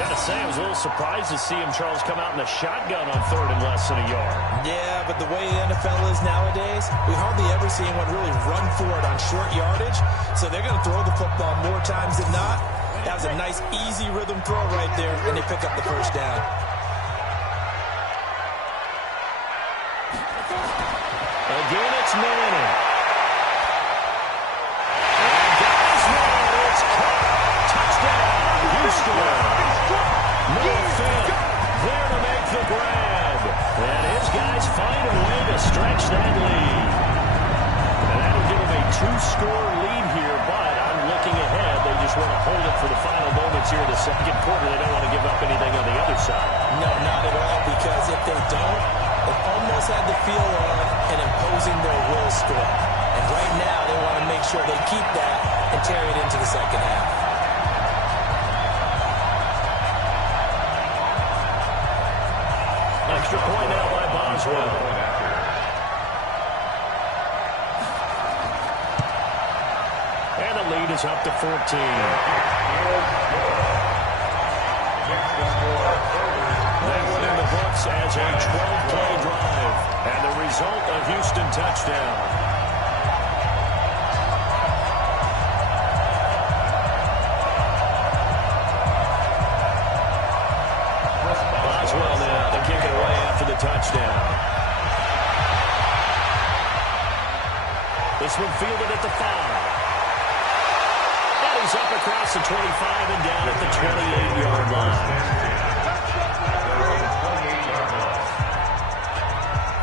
Got to say, I was a little surprised to see him, Charles, come out in the shotgun on 3rd and less than a yard. Yeah, but the way the NFL is nowadays, we hardly ever see anyone really run for it on short yardage. So they're going to throw the football more times than not. That was a nice, easy rhythm throw right there, and they pick up the first down. Again, it's Manning. And guys, it's caught. Touchdown, Houston. Noah Fant there to make the grab. And his guys find a way to stretch that lead. And that'll give them a 2-score lead here, but I'm looking ahead. They just want to hold it for the final moments here in the second quarter. They don't want to give up anything on the other side. No, not at all, because if they don't, it almost had the feel of an imposing their will score. And right now, they want to make sure they keep that and carry it into the second half. Extra point now by Boswell. And the lead is up to 14. That one in the books as a 12-play drive. And the result, a Houston touchdown. Boswell now to kick it away after the touchdown. This one fielded at the 5. And he's up across the 25 and down at the 28-yard line.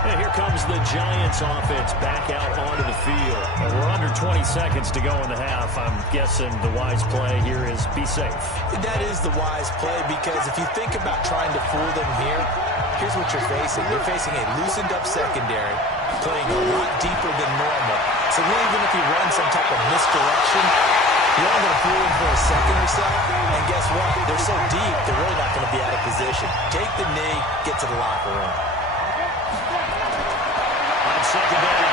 And here comes the Giants offense back out onto the field. And we're under 20 seconds to go in the half. I'm guessing the wise play here is be safe. That is the wise play, because if you think about trying to fool them here, here's what you're facing. You're facing a loosened up secondary, playing a lot deeper than normal. So even if you run some type of misdirection, you're only going to fool them for a second or so. And guess what? They're so deep, they're really not going to be out of position. Take the knee, get to the locker room. On second down,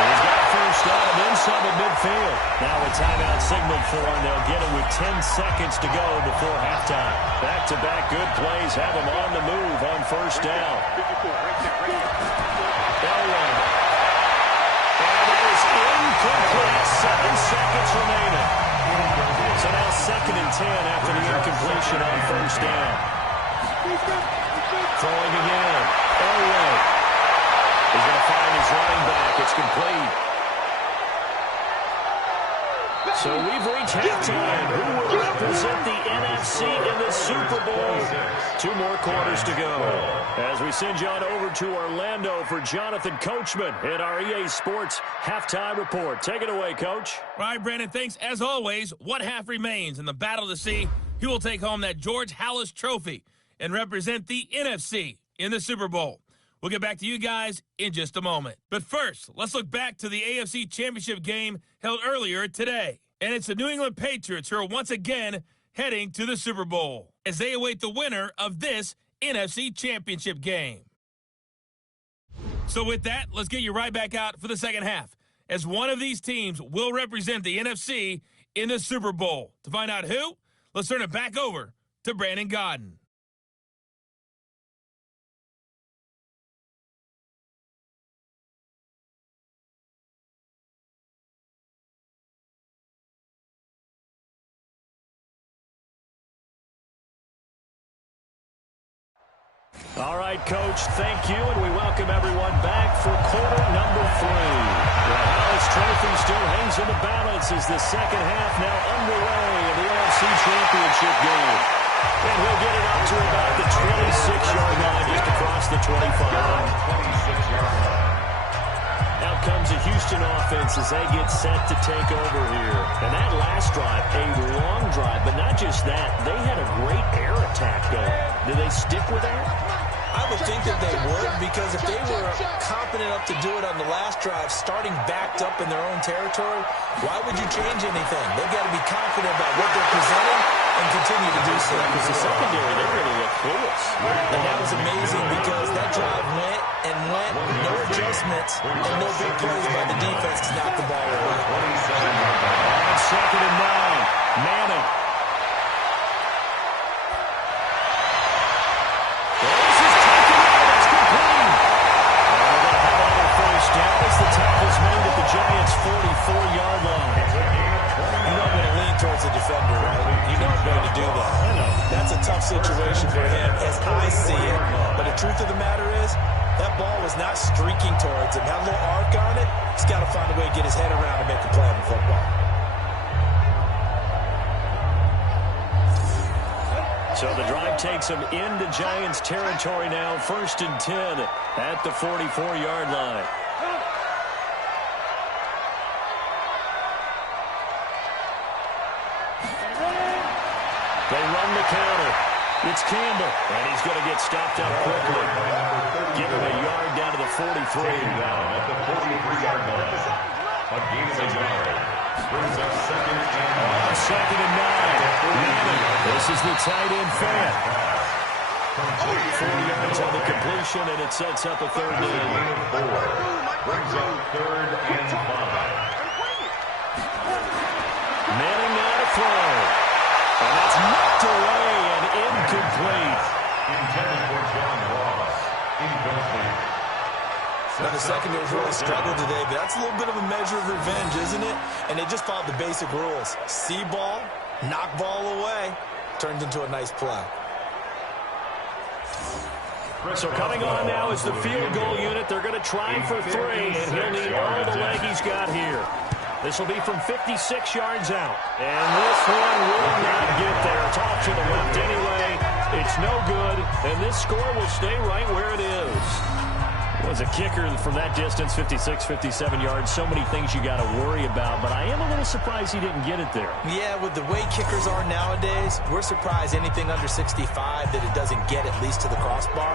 he's got first down, then some at midfield. Now a timeout signaled for, and they'll get it with 10 seconds to go before halftime. Back-to-back good plays have them on the move on first down. Elway. And that is incomplete. 7 seconds remaining. So now 2nd and 10 after the incompletion on first down. Throwing again. Elway. He's going to find his running back. It's complete. So we've reached halftime. Who will represent the NFC in the Super Bowl? 2 more quarters to go. As we send you on over to Orlando for Jonathan Coachman in our EA Sports Halftime Report. Take it away, Coach. All right, Brandon, thanks. As always, one half remains in the battle to see who will take home that George Halas Trophy and represent the NFC in the Super Bowl. We'll get back to you guys in just a moment. But first, let's look back to the AFC Championship game held earlier today. And it's the New England Patriots who are once again heading to the Super Bowl as they await the winner of this NFC Championship game. So with that, let's get you right back out for the second half, as one of these teams will represent the NFC in the Super Bowl. To find out who, let's turn it back over to Brandon Godden. All right, Coach, thank you, and we welcome everyone back for quarter number 3. The Halas Trophy still hangs in the balance as the second half now underway in the NFC Championship game. And he'll get it up to about the 26-yard line, just across the 25. 26-yard line. Out comes the Houston offense as they get set to take over here. And that last drive, a long drive, but not just that, they had a great air attack going. Do they stick with that? I would think that they would, because if they were confident enough to do it on the last drive, starting backed up in their own territory, why would you change anything? They've got to be confident about what they're presenting and continue to do so. Because the secondary, they really look clueless. And that was amazing, because that drive went, no adjustments, and no big plays by the defense to knock the ball away. On 2nd and 9, Manning. Giants' 44-yard line. You're not going to lean towards the defender, right? going to do that. That's a tough situation for him as I see it. But the truth of the matter is, that ball was not streaking towards him. Had a little arc on it. He's got to find a way to get his head around and make a play in football. So the drive takes him into Giants territory now. 1st and 10 at the 44-yard line. They run the counter. It's Campbell, and he's going to get stopped up quickly. Give him a yard down to the 43. Down at the 43-yard line. A gain of a yard. Brings up 2nd and 2nd and 9. This is the tight end fan. 4 yards on the completion, and it sets up a 3rd down. 4. Brings up 3rd and 5. Manning now to throw. And that's knocked away and incomplete. Intended for John Ross. Incomplete. Now, the secondary's really struggled today, but that's a little bit of a measure of revenge, isn't it? And they just followed the basic rules. See ball, knock ball away, turned into a nice play. So coming on now is the field goal unit. They're going to try for 3, and he'll need all the leg he's got here. This will be from 56 yards out. And this one will not get there. It's off to the left anyway. It's no good, and this score will stay right where it is. Was a kicker from that distance, 56, 57 yards. So many things you got to worry about, but I am a little surprised he didn't get it there. Yeah, with the way kickers are nowadays, we're surprised anything under 65 that it doesn't get at least to the crossbar.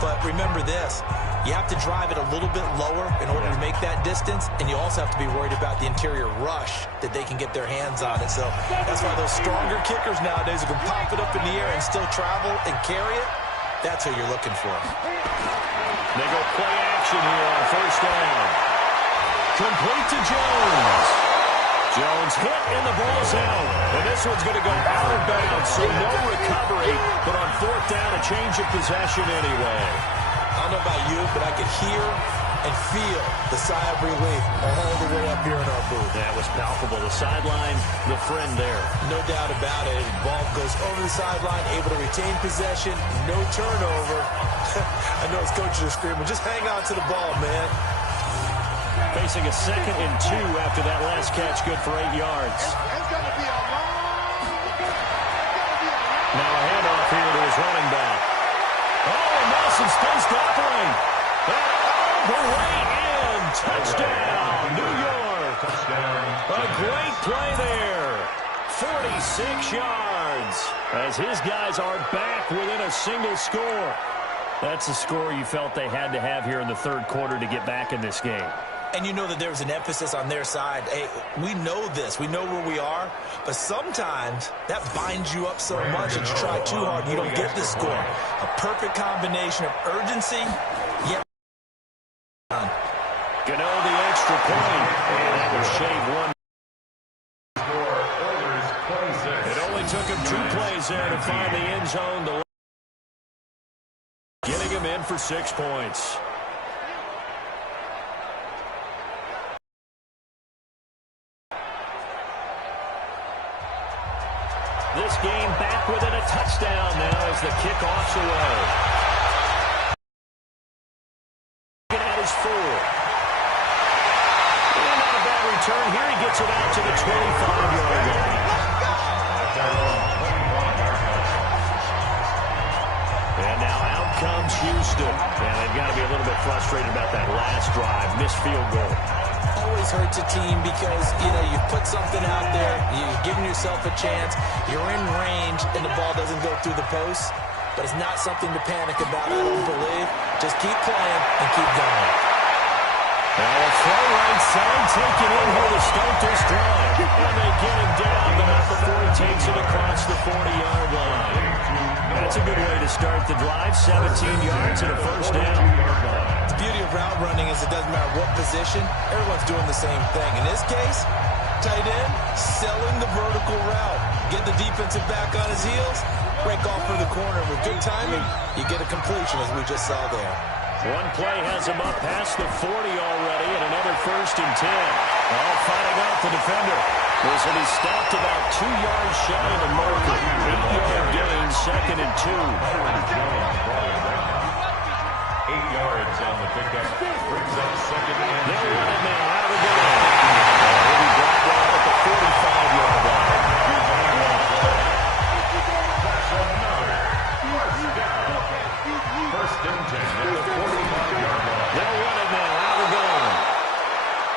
But remember this, you have to drive it a little bit lower in order to make that distance, and you also have to be worried about the interior rush that they can get their hands on it. So that's why those stronger kickers nowadays who can pop it up in the air and still travel and carry it, that's who you're looking for. They go play action here on 1st down. Complete to Jones. Jones hit and the ball's out. And this one's going to go out of bounds, so no recovery. But on 4th down, a change of possession anyway. I don't know about you, but I could hear and feel the sigh of relief all the way up here in our booth. That was palpable. The sideline, the friend there. No doubt about it. The ball goes over the sideline, able to retain possession, no turnover. I know his coaches are screaming, just hang on to the ball, man. Facing a 2nd and 2 after that last catch, good for 8 yards. Now a handoff here to his running back. Oh, Nelson spins to operate. And all the way in. Touchdown, New York. A great play there. 46 yards as his guys are back within a single score. That's the score you felt they had to have here in the 3rd quarter to get back in this game. And you know that there was an emphasis on their side. Hey, we know this. We know where we are. But sometimes that binds you up so much that you try too hard and you don't get the score. A perfect combination of urgency, yet Gano the extra point. And that will shave one. It only took him 2 plays there to find the end zone. Getting him in for 6 points. This game back within a touchdown now as the kickoff's away. At his 4. And not a bad return. Here he gets it out to the 25-yard line. And now out comes Houston. And they've got to be a little bit frustrated about that last drive. Missed field goal. always hurts a team because, you know, you put something out there, you're giving yourself a chance, you're in range, and the ball doesn't go through the post. But it's not something to panic about, I don't believe. Just keep playing and keep going. Now a throw right side taken in here to start this drive. And they get him down, but not before he takes it across the 40-yard line. That's a good way to start the drive. 17 yards and a first down. The beauty of route running is it doesn't matter what position, everyone's doing the same thing. In this case, tight end, selling the vertical route. Get the defensive back on his heels, break off for the corner. With good timing, you get a completion as we just saw there. One play has him up past the 40 already, and another 1st and 10. All fighting off the defender. Listen, he stopped about 2 yards shy of the marker. 8-yard gain, 2nd and 2. 8 yards on the pickup. Brings up 2nd and 2. They'll run it now out of the game. He'll be brought down at the 45-yard line. That's another first down. 1st and 10 at the 45-yard line. They'll run it now out of the game.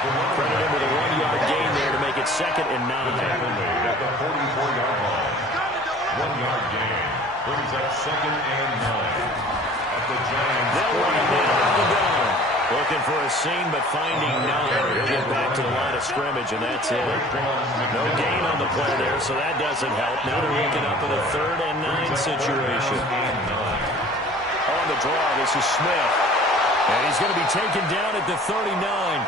Credit him with a 1-yard gain there to make it 2nd and 9. At the 44-yard line. 1-yard gain. Brings up 2nd and 9. At the Giants. They'll run it now out of the game. Looking for a seam, but finding none. He'll get back to the line of scrimmage, and that's it. No gain on the play there, so that doesn't help. Now they're looking up in a 3rd and 9 situation. On the draw, this is Smith. And he's going to be taken down at the 39,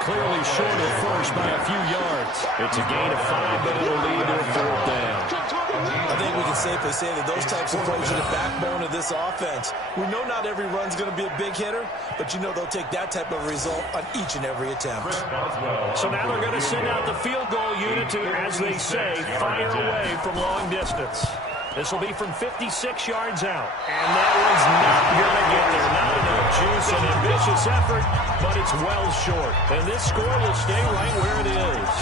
clearly short of first by a few yards. It's a gain of 5, but it'll lead to a 4th down. I think we can safely say that those types of plays are the backbone of this offense. We know not every run's going to be a big hitter, but you know they'll take that type of result on each and every attempt. So now they're going to send out the field goal unit to, as they say, fire away from long distance. This will be from 56 yards out. And that one's not going to get there. Not enough juice, an ambitious effort, but it's well short. And this score will stay right where it is.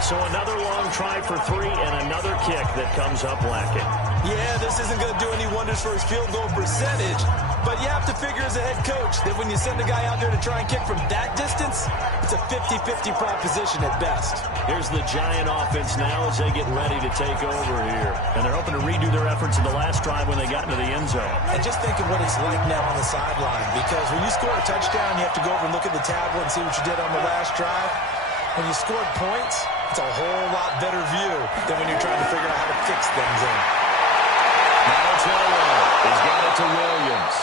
So another long try for 3 and another kick that comes up lacking. Yeah, this isn't going to do any wonders for his field goal percentage, but you have to figure as a head coach that when you send a guy out there to try and kick from that distance, it's a 50-50 proposition at best. Here's the Giant offense now as they get ready to take over here. And they're hoping to redo their efforts in the last drive when they got into the end zone. And just think of what it's like now on the sideline, because when you score a touchdown, you have to go over and look at the tablet and see what you did on the last drive. When you scored points, it's a whole lot better view than when you're trying to figure out how to fix things in. Now it's Elway. He's got it to Williams.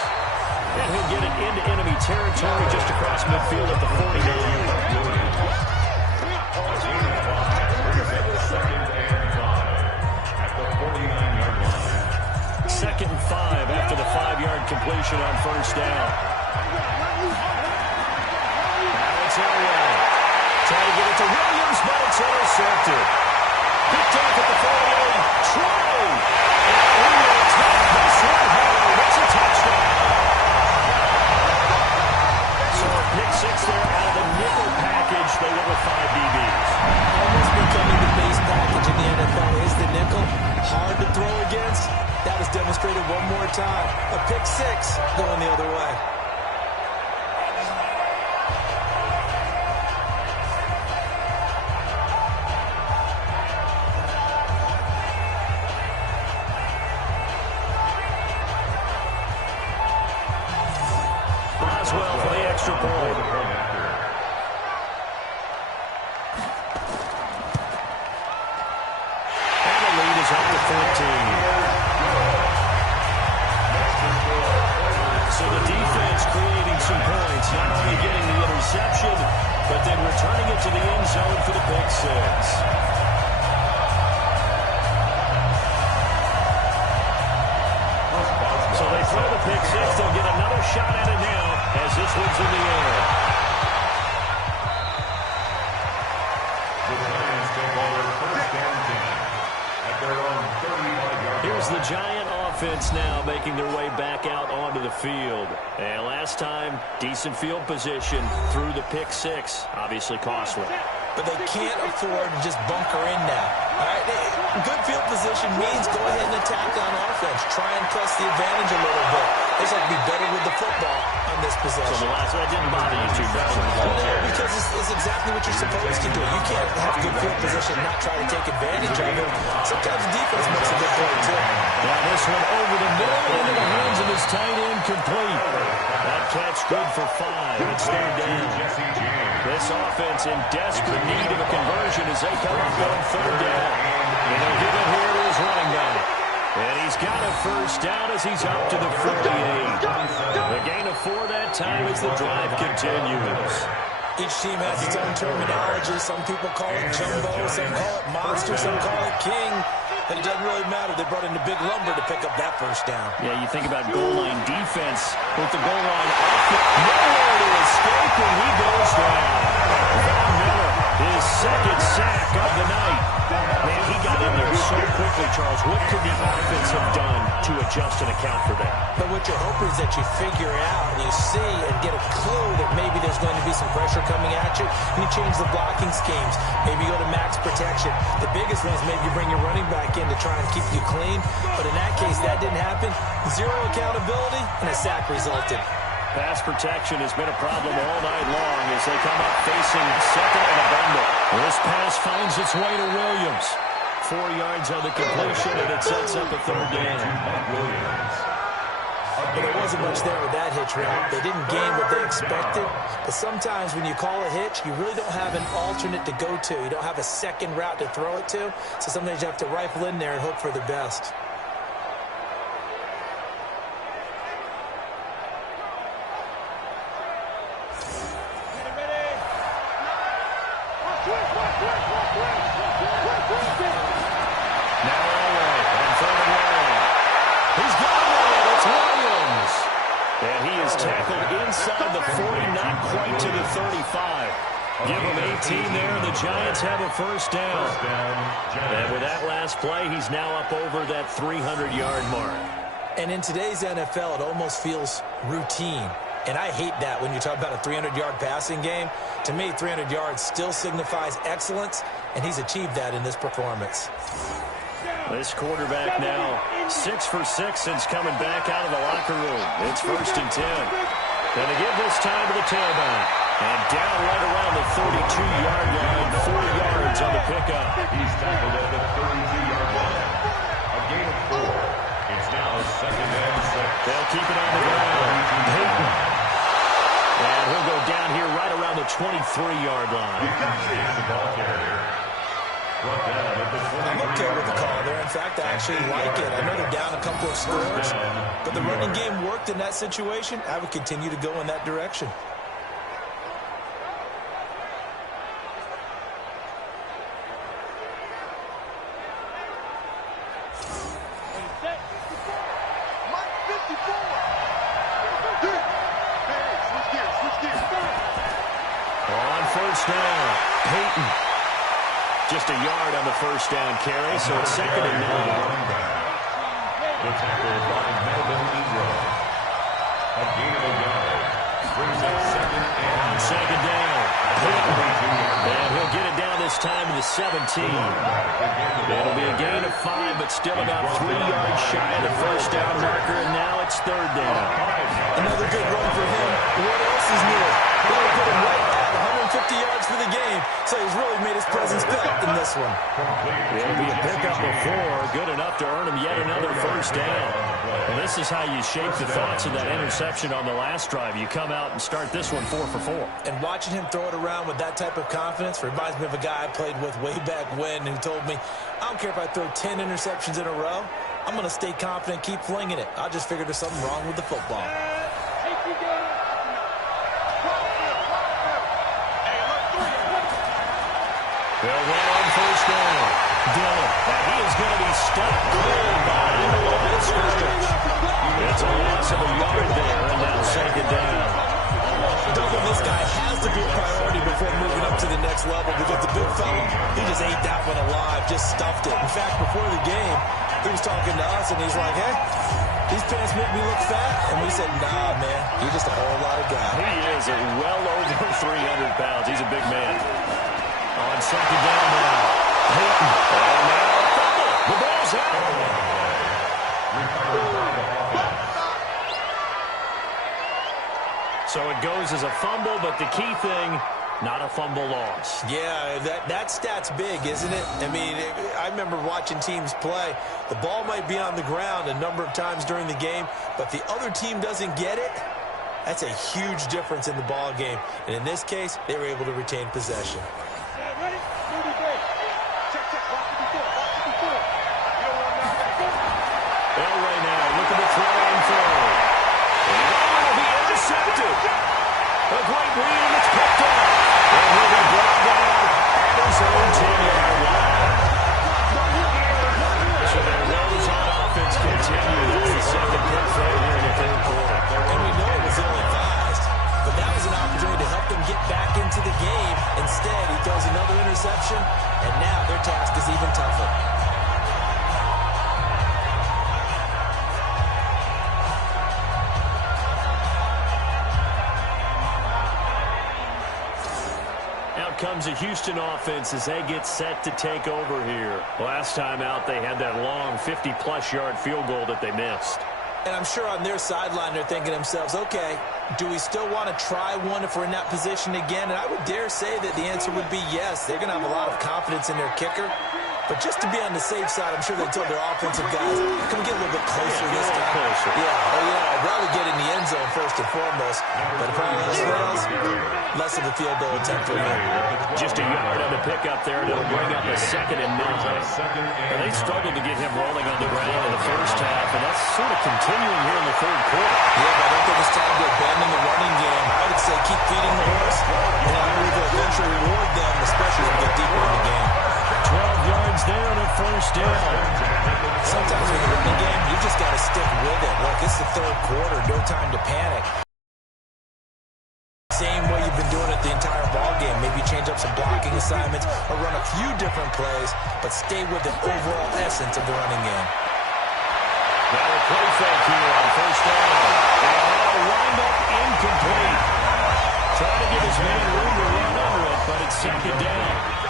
And he'll get it into enemy territory just across midfield at the 49. Second and 5 after the 5-yard completion on first down. Now it's Elway. Trying to get it to Williams, but it's intercepted. Picked off at the 48. Troy. And we will take this one home. It's a touchdown. So a pick 6 there out of the nickel package. They went with 5 DBs. Almost becoming the base package in the NFL is the nickel. Hard to throw against. That was demonstrated one more time. A pick 6 going the other way. Boswell for the extra point. And the lead is up to 14. So the defense creating some points, not only getting the interception, but then returning it to the end zone for the pick 6. So they throw the pick 6. They'll get another shot at it now as this one's in the air. The Giants take over 1st and 10 at their own 35-yard. Here's the Giant offense now making their way back out onto the field. And last time, decent field position through the pick 6. Obviously costly. But they can't afford to just bunker in now. All right? Good field position means go ahead and attack on offense. Try and press the advantage a little bit. They just have to be better with the football on this possession. So the last that didn't bother you too much. No, because it's exactly what you're supposed to do. You can't have good field position and not try to take advantage of it. Sometimes the defense makes a good play, too. Now this one over the middle into the hands of his tight end complete. That catch good for 5. It's 3rd down. This offense in desperate need of a conversion as they come up on 3rd down. And they'll give it here to his running back. And he's got a first down as he's up to the 48. The gain of 4 that time as the drive continues. Each team has its own terminology. Some people call it jumbo, some call it monster, some call it king. But it doesn't really matter. They brought in the big lumber to pick up that first down. Yeah, you think about goal line defense with the goal line off. Nowhere to escape, and he goes down. Von Miller, his 2nd sack of the night. Charles, what could the offense have done to adjust and account for that? But what you're hoping is that you figure out and you see and get a clue that maybe there's going to be some pressure coming at you, and you change the blocking schemes. Maybe you go to max protection. The biggest one is maybe you bring your running back in to try and keep you clean. But in that case, that didn't happen. Zero accountability, and a sack resulted. Pass protection has been a problem all night long as they come up facing second and a bundle. This pass finds its way to Williams. 4 yards on the completion, and it sets up a third down. But there wasn't much there with that hitch route. They didn't gain what they expected. But sometimes when you call a hitch, you really don't have an alternate to go to. You don't have a second route to throw it to. So sometimes you have to rifle in there and hope for the best. Tackled inside the 40, not quite to the 35. Give him 18 there, and the Giants have a first down. And with that last play, he's now up over that 300-yard mark. And in today's NFL, it almost feels routine. And I hate that when you talk about a 300-yard passing game. To me, 300 yards still signifies excellence, and he's achieved that in this performance. This quarterback now 6 for 6 since coming back out of the locker room. It's 1st and 10. Gonna give this time to the tailback. And down right around the 32-yard line, 4 yards on the pickup. He's tackled at the 32-yard line. A gain of 4. It's now 2nd and 6. They'll keep it on the ground. Peyton. And he'll go down here right around the 23-yard line. It's the ball carrier. I'm okay with the call there. In fact, I actually like it. I know they're down a couple of scores, but the running game worked in that situation. I would continue to go in that direction. On first down, Peyton. Just a yard on the first down carry, so it's 2nd and 9. The tackle by Melvin Ingram. A gain of a yard. Brings up 2nd down. And he'll get it down this time to the 17. It'll be a gain of 5, but still about 3 yards shy of the first down marker, and now it's 3rd down. Another good run for him. What else is new? They'll put him right at 150 yards for the game, so he's really made his presence felt in this one. It'll be a pickup before, good enough to earn him yet another first down. And this is how you shape the thoughts of that interception on the last drive. You come out and start this one 4 for 4. And watching him throw it around with that type of confidence reminds me of a guy I played with way back when who told me, I don't care if I throw 10 interceptions in a row, I'm going to stay confident, keep flinging it. I just figured there's something wrong with the football. They'll run on first down. Dillon. And he is going to be stopped clear behind the line of scrimmage. It's a loss of a yard there, and now 2nd down. Doubling this guy has to be a priority before moving up to the next level because the big fella, he just ate that one alive, just stuffed it. In fact, before the game, he was talking to us, and he's like, hey, these pants make me look fat. And we said, nah, man, you're just a whole lot of guy. He is at well over 300 pounds. He's a big man. On 2nd down now. Peyton. And now the ball's out. So it goes as a fumble, but the key thing, not a fumble loss. Yeah, that stat's big, isn't it? I mean, I remember watching teams play. The ball might be on the ground a number of times during the game, but the other team doesn't get it. That's a huge difference in the ball game. And in this case, they were able to retain possession. Well, right now, look at the throw and throw. And will be intercepted. A great read, and it's picked up. And he'll be brought down at his own 10-yard line. So their woes on offense continue. That's the second pick right here in the 3rd quarter. And we know it was ill-advised, but that was an opportunity to help them get back into the game. Instead, he throws another interception, and now their task is even tougher. out comes the Houston offense as they get set to take over here. Last time out, they had that long 50-plus yard field goal that they missed. And I'm sure on their sideline they're thinking to themselves, okay, do we still want to try one if we're in that position again? And I would dare say that the answer would be yes. They're going to have a lot of confidence in their kicker. But just to be on the safe side, I'm sure they told their offensive guys, can we get a little bit closer this time? Closer. I'd rather get in the end zone first and foremost. But if all else fails, less of a field goal attempt for him. Just a yard on the pickup there, and it'll bring up a 2nd and 9. And they struggled to get him rolling on the ground in the first half, and that's sort of continuing here in the third quarter. Yeah, but I don't think it's time to abandon the running game. I would say keep feeding the horse, and I believe it'll eventually reward them, especially as we get deeper in the game. 12 yards there on a first down. Sometimes with the running game, you just got to stick with it. Look, it's the third quarter. No time to panic. Same way you've been doing it the entire ball game. Maybe change up some blocking assignments or run a few different plays, but stay with the overall essence of the running game. Now a play fake here on first down. And now wind up incomplete. Trying to give his man room to run under it, but it's 2nd down.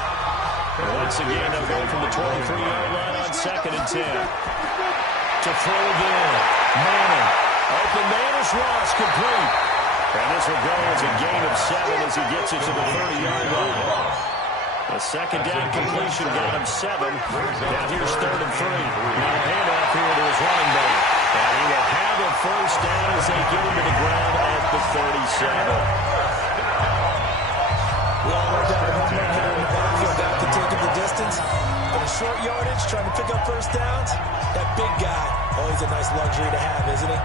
Once again, they'll go from the 23-yard line on 2nd and 10. To throw again. Manning. Open man is Ross, complete. And this will go as a gain of 7 as he gets it to the 30-yard line. A 2nd down completion got him 7. Now here's 3rd and 3. Now a handoff here to his running back. And he will have a first down as they get him to the ground at the 37. We all know that the home run hitter in the backfield got to take it the distance. But a short yardage, trying to pick up first downs, that big guy, always a nice luxury to have, isn't he?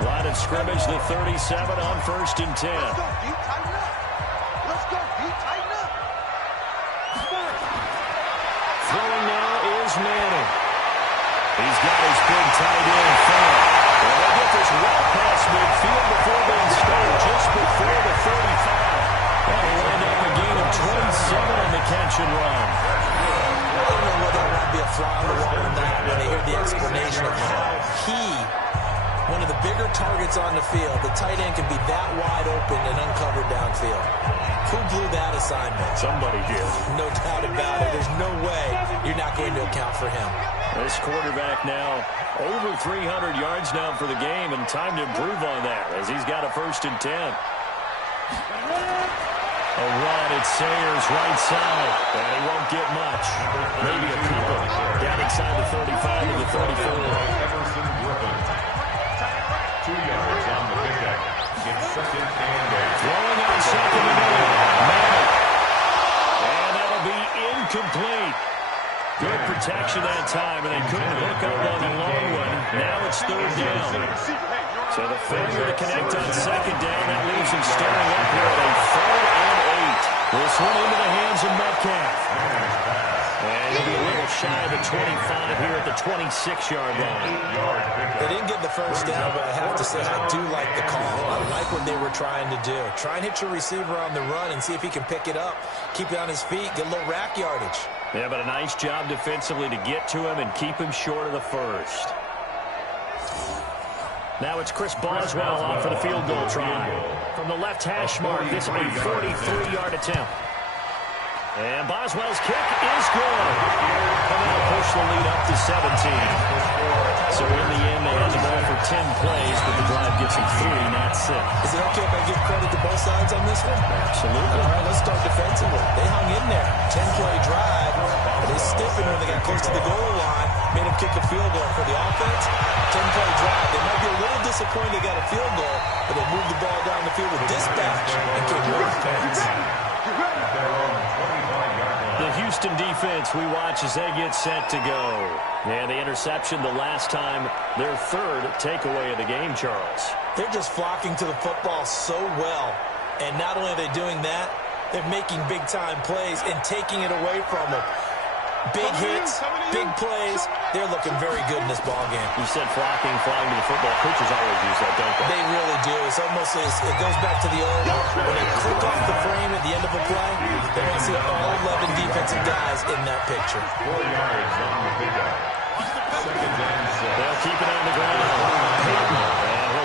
Line of scrimmage, the 37 on 1st and 10. Let's go, D, tighten up. Let's go, D, tighten up. Throwing now is Manning. He's got his big tight end front. And they get this well past midfield before being stopped just before the 35. That'll wind up a gain of 27 on the catch and run. I don't know whether I want to be a fly on the wall on that when they hear the explanation of how one of the bigger targets on the field, the tight end can be that wide open and uncovered downfield. Who blew that assignment? Somebody did. No doubt about it. There's no way you're not going to account for him. This quarterback now over 300 yards now for the game, and time to improve on that as he's got a 1st and 10. A run at Sayers right side, and he won't get much. Maybe a couple. Down inside the 35 to the 34. 2 yards on the pickup. It's 2nd and 8. Throwing on 2nd and 8. Manning. And that'll be incomplete. Good protection that time, and they couldn't hook up on the long one. Now it's 3rd down. So the failure to connect on 2nd down, that leaves him staring up here at a 3rd and 8. This one into the hands of Metcalf. And he'll be a little shy of the 25 here at the 26-yard line. They didn't get the first down, but I have to say I do like the call. I like what they were trying to do. Try and hit your receiver on the run and see if he can pick it up, keep it on his feet, get a little rack yardage. Yeah, but a nice job defensively to get to him and keep him short of the first. Now it's Chris Boswell on for the field goal try. From the left hash mark, this will be a 43-yard attempt. And Boswell's kick is good. And that'll push the lead up to 17. So in the end, they had the ball for 10 plays, but the drive gets them 3, not 6. Is it okay if I give credit to both sides on this one? Absolutely. All right, let's start defensively. They hung in there. 10-play drive. They stiffened when they got close to the goal line. Made them kick a field goal. For the offense, 10-play drive. They might be a little disappointed they got a field goal, but they moved the ball down the field with dispatch and kicked 1 points. The Houston defense we watch as they get set to go. And the interception the last time, their 3rd takeaway of the game, Charles. They're just flocking to the football so well. And not only are they doing that, they're making big-time plays and taking it away from them. Big hits, big plays. They're looking very good in this ballgame. You said flocking, flying to the football. Coaches always use that, don't they? They really do. It's almost it goes back to the old, when they click off the frame at the end of a play, they want to see all 11 defensive guys in that picture. 4 yards on the pickup. 2nd and 6. They'll keep it on the ground.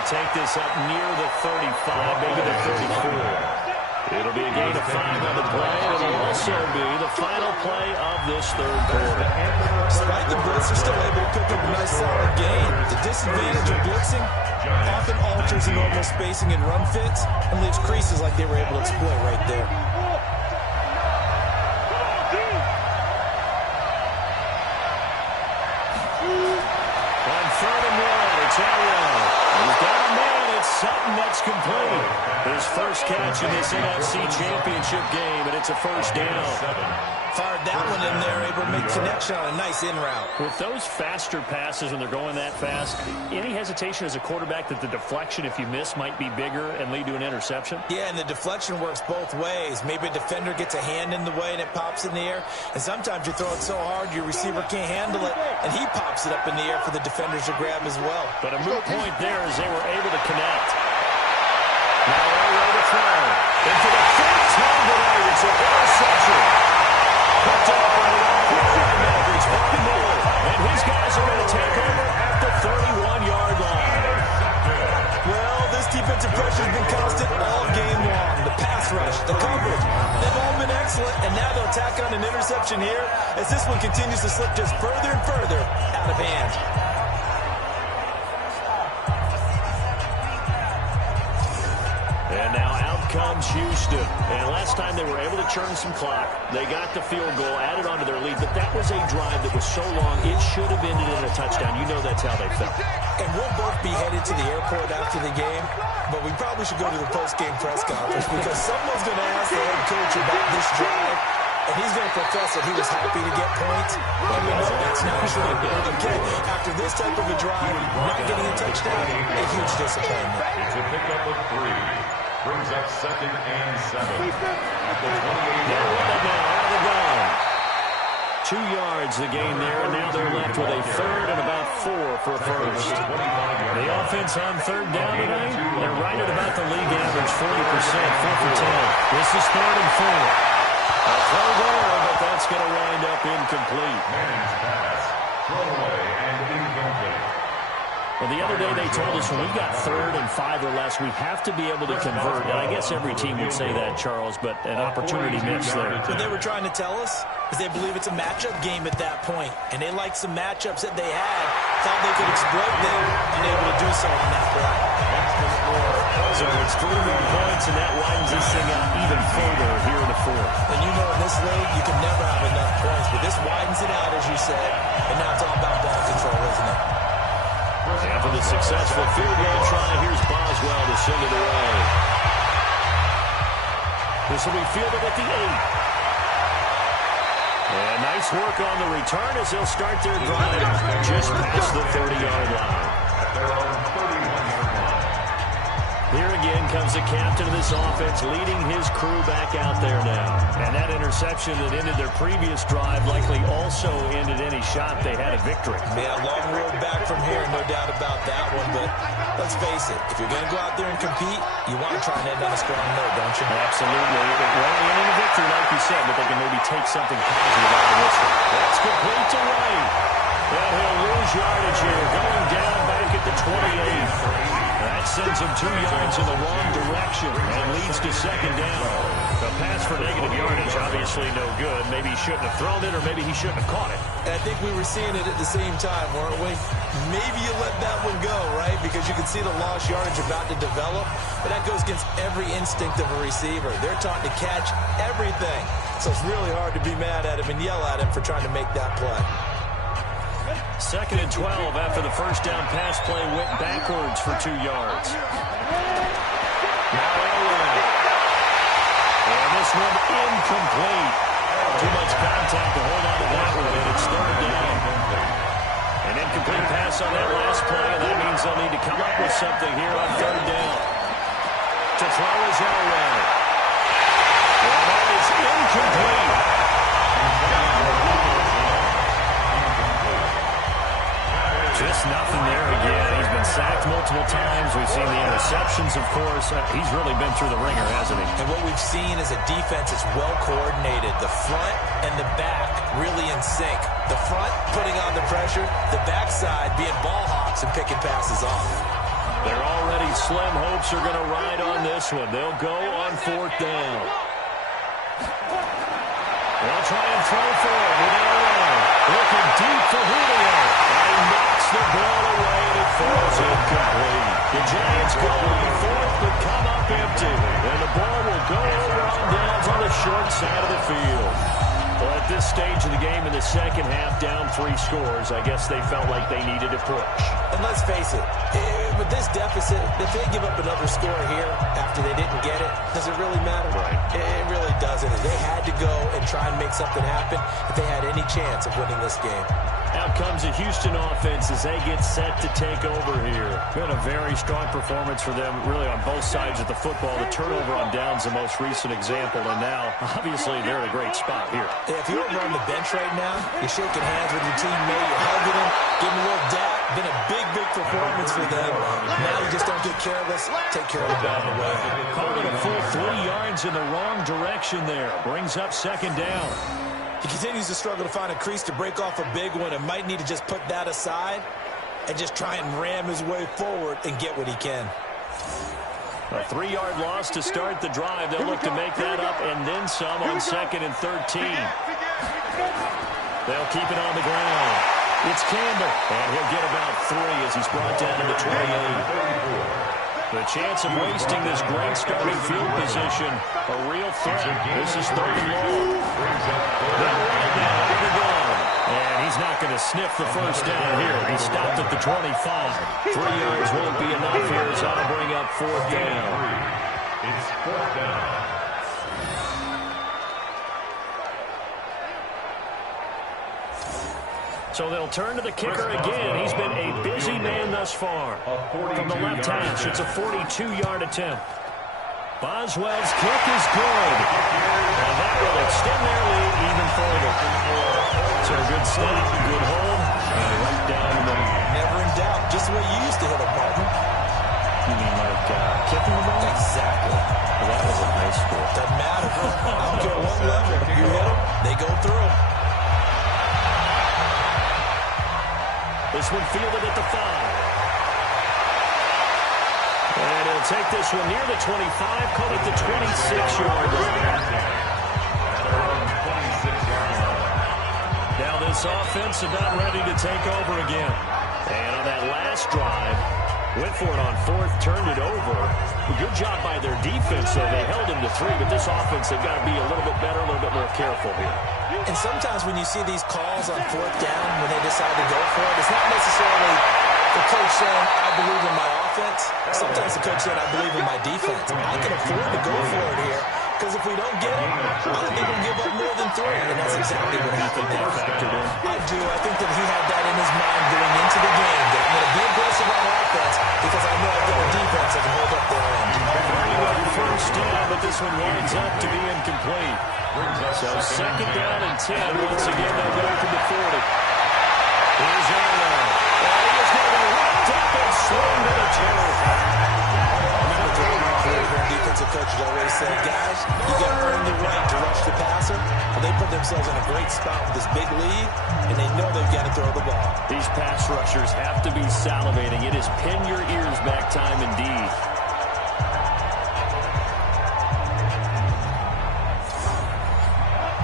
take this up near the 35, maybe the 34. It'll be a gain of 5 on the play. It'll also be the final play of this third quarter. Despite the blitz, they're still able to pick up a nice solid gain. The disadvantage of blitzing often alters the normal spacing and run fits and leaves creases like they were able to exploit right there. On 3rd and 1, it's Arrow. He's got a man. It's Sutton that's complete. His first catch in this NFC Championship game, and it's a first down. Fired that one in there, able to make connection on a nice in route. With those faster passes when they're going that fast, any hesitation as a quarterback that the deflection, if you miss, might be bigger and lead to an interception? Yeah, and the deflection works both ways. Maybe a defender gets a hand in the way and it pops in the air. And sometimes you throw it so hard your receiver can't handle it, and he pops it up in the air for the defenders to grab as well. But a moot point there as they were able to connect. Now Arrow to throw. Into the third time tonight. It's an interception. Picked up by the linebackers, Von Miller. And his guys are going to take over at the 31-yard line. Well, this defensive pressure has been constant all game long. The pass rush, the coverage, they've all been excellent. And now they'll tack on an interception here as this one continues to slip just further and further out of hand. And now out comes Houston. And last time they were able to churn some clock. They got the field goal, added on to their lead. But that was a drive that was so long, it should have ended in a touchdown. You know that's how they felt. And we'll both be headed to the airport after the game, but we probably should go to the post-game press conference because someone's going to ask the head coach about this drive, and he's going to profess that he was happy to get points. And we know that's not true. Okay, after this type of a drive, not getting a touchdown, a huge disappointment. It's a pickup of 3. Brings up 2nd and 7. At the 28-yard Now line. out of the gun. 2 yards the gain there, and now they're left with a third and about 4 for a first. The offense on 3rd down tonight, they're right at about the league average, 40%, 4 for 10. This is 3rd and 4. A throw there, but that's going to wind up incomplete. Manning's pass. Thrown away and incomplete. Well, the other day they told us when we got 3rd and 5 or less, we have to be able to convert. And I guess every team would say that, Charles, but an opportunity missed there. What they were trying to tell us is they believe it's a matchup game at that point, and they liked some matchups that they had, thought they could exploit them, and able to do so on that play. So it's 3 more points, and that widens this thing out even further here in the 4th. And you know in this league, you can never have enough points, but this widens it out, as you said, and now it's all about ball control, isn't it? After the successful field goal try, here's Boswell to send it away. This will be fielded at the 8. And nice work on the return as they'll start their drive just past the 30-yard line. At their own 31-yard line. Here again comes the captain of this offense, leading his crew back out there now. And that interception that ended their previous drive likely also ended any shot they had a victory. Yeah, long road back from here, no doubt about that one. But let's face it, if you're going to go out there and compete, you want to try and end on a strong note, don't you? Absolutely. It won't end in a victory, like you said, but they can maybe take something positive out of this one. That's complete to White. And he'll lose yardage here, going down back at the 28. That sends him 2 yards in the wrong direction and leads to 2nd down. A pass for negative yardage, obviously no good. Maybe he shouldn't have thrown it, or maybe he shouldn't have caught it. And I think we were seeing it at the same time, weren't we? Maybe you let that one go, right? Because you can see the lost yardage about to develop. But that goes against every instinct of a receiver. They're taught to catch everything. So it's really hard to be mad at him and yell at him for trying to make that play. 2nd and 12 after the first down pass play went backwards for 2 yards. Now Elway. And this one incomplete. Too much contact to hold on to that one, and it's 3rd down. An incomplete pass on that last play, and that means they'll need to come up with something here on 3rd down. To throw is Elway. And that is incomplete. Just nothing there again. He's been sacked multiple times. We've seen the interceptions, of course. He's really been through the ringer, hasn't he? And what we've seen is a defense that's well coordinated. The front and the back really in sync. The front putting on the pressure, the backside being ball hawks and picking passes off. Their already slim hopes are going to ride on this one. They'll go on 4th down. They'll try and throw for it without a run. Looking deep for Julio. And he knocks the ball away and it falls incomplete. The Giants go on 4th but come up empty. And the ball will go over on downs on the short side of the field. Well, at this stage of the game in the second half, down 3 scores, I guess they felt like they needed to push. And let's face it, with this deficit, if they give up another score here after they didn't get it, does it really matter? Right. It really doesn't. They had to go and try and make something happen if they had any chance of winning this game. Out comes the Houston offense as they get set to take over here. Been a very strong performance for them, really on both sides of the football. The turnover on downs, the most recent example, and now, obviously, they're in a great spot here. If you're over on the bench right now, you're shaking hands with your teammate, you're hugging him, giving a little dap. Been a big, big performance for them. Now you just don't get careless. Take care of the ball on the way out. Called it a full 3 yards in the wrong direction there. Brings up 2nd down. He continues to struggle to find a crease to break off a big one and might need to just put that aside and just try and ram his way forward and get what he can. A 3-yard loss to start the drive. They'll look to make that up and then some on 2nd and 13. They'll keep it on the ground. It's Campbell, and he'll get about 3 as he's brought down to the 28. The chance of wasting this great starting field position, a real threat. This is 3rd and long. They'll run it now with the gun. And he's not going to sniff the first down here. He stopped at the 25. 3 yards won't be enough here as that'll bring up 4th down. It's 4th down. So they'll turn to the kicker again. He's been a busy man thus far. From the left hash, it's a 42-yard attempt. Boswell's kick is good. And that will extend their lead even further. So a good stop, good hold, and right down the middle. Never in doubt. Just the way you used to hit a partner. You mean like kicking the ball? Exactly. Well, that was in high school. Doesn't matter. I don't care what level. You hit them, they go through. This one fielded at the 5. And he'll take this one near the 25, call it the 26-yard line. Now this offense about ready to take over again. And on that last drive, went for it on 4th, turned it over. Good job by their defense, though. They held him to 3, but this offense, they've got to be a little bit better, a little bit more careful here. And sometimes when you see these calls on 4th down, when they decide to go for it, it's not necessarily the coach saying, I believe in my offense. Sometimes the coach saying, I believe in my defense. I can afford to go for it here, because if we don't get it, I don't think we'll give up more than 3. And that's exactly what happened there. I do. I think that he had that in his mind going into the game, that I'm going to be aggressive on offense because I know I've got a defense that can hold up their end. First down, but this one winds up to be incomplete. So 2nd down and 10. Once again, they'll go from the 40. Here's Arnold. And he is going to be wrapped up and slung to the turf. Defensive coaches always say, guys, you got to earn the right to rush the passer. Well, they put themselves in a great spot with this big lead, and they know they've got to throw the ball. These pass rushers have to be salivating. It is pin your ears back time indeed.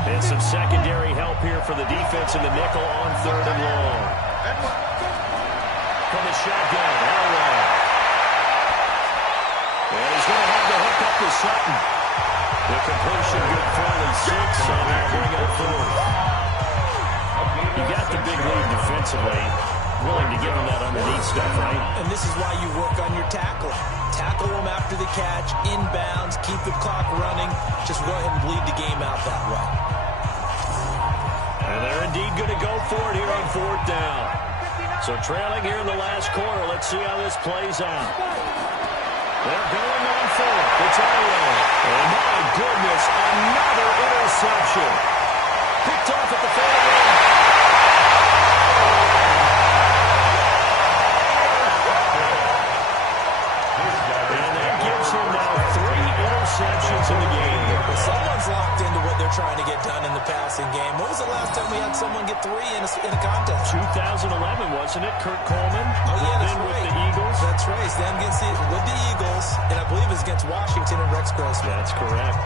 And some secondary help here for the defense in the nickel on 3rd and long. From the shotgun, Elway. And he's going to have the hook up to Sutton. The completion good for only 6, so they'll bring up 4th. You got the big lead defensively. Willing to give him that underneath stuff, right? And this is why you work on your tackling. Tackle them after the catch, inbounds, keep the clock running. Just go ahead and bleed the game out that way. And they're indeed going to go for it here on 4th down. So trailing here in the last quarter. Let's see how this plays out. They're going on 4th. It's Elway. And my goodness, another interception. Picked off at the 40. In the game. Someone's locked into what they're trying to get done in the passing passing game. When was the last time we had someone get 3 in a contest? 2011, wasn't it? Kurt Coleman. Oh, yeah, that's then right. With the Eagles. That's right. It's them with the Eagles, and I believe it's against Washington and Rex Grossman. That's correct.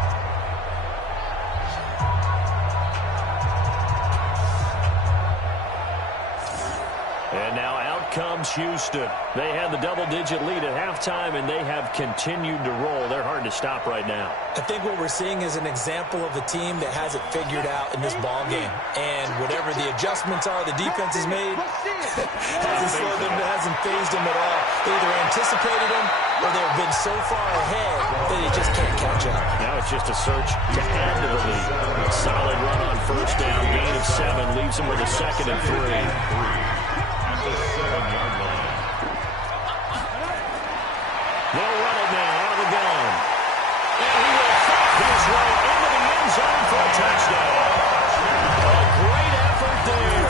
And now out comes Houston. They had the double-digit lead at halftime, and they have continued to roll. They're hard to stop right now. I think what we're seeing is an example of a team that has it figured out in this ball game. And whatever the adjustments are the defense has made, hasn't slowed them, hasn't phased them at all. They either anticipated them or they've been so far ahead that they just can't catch up. Now it's just a search to add to the lead. Solid run on first down. Gain of 7 leaves them with a 2nd and 3. The 7-yard line. They'll run it now out of the gun. And he will fight his way into the end zone for a touchdown. A great effort there.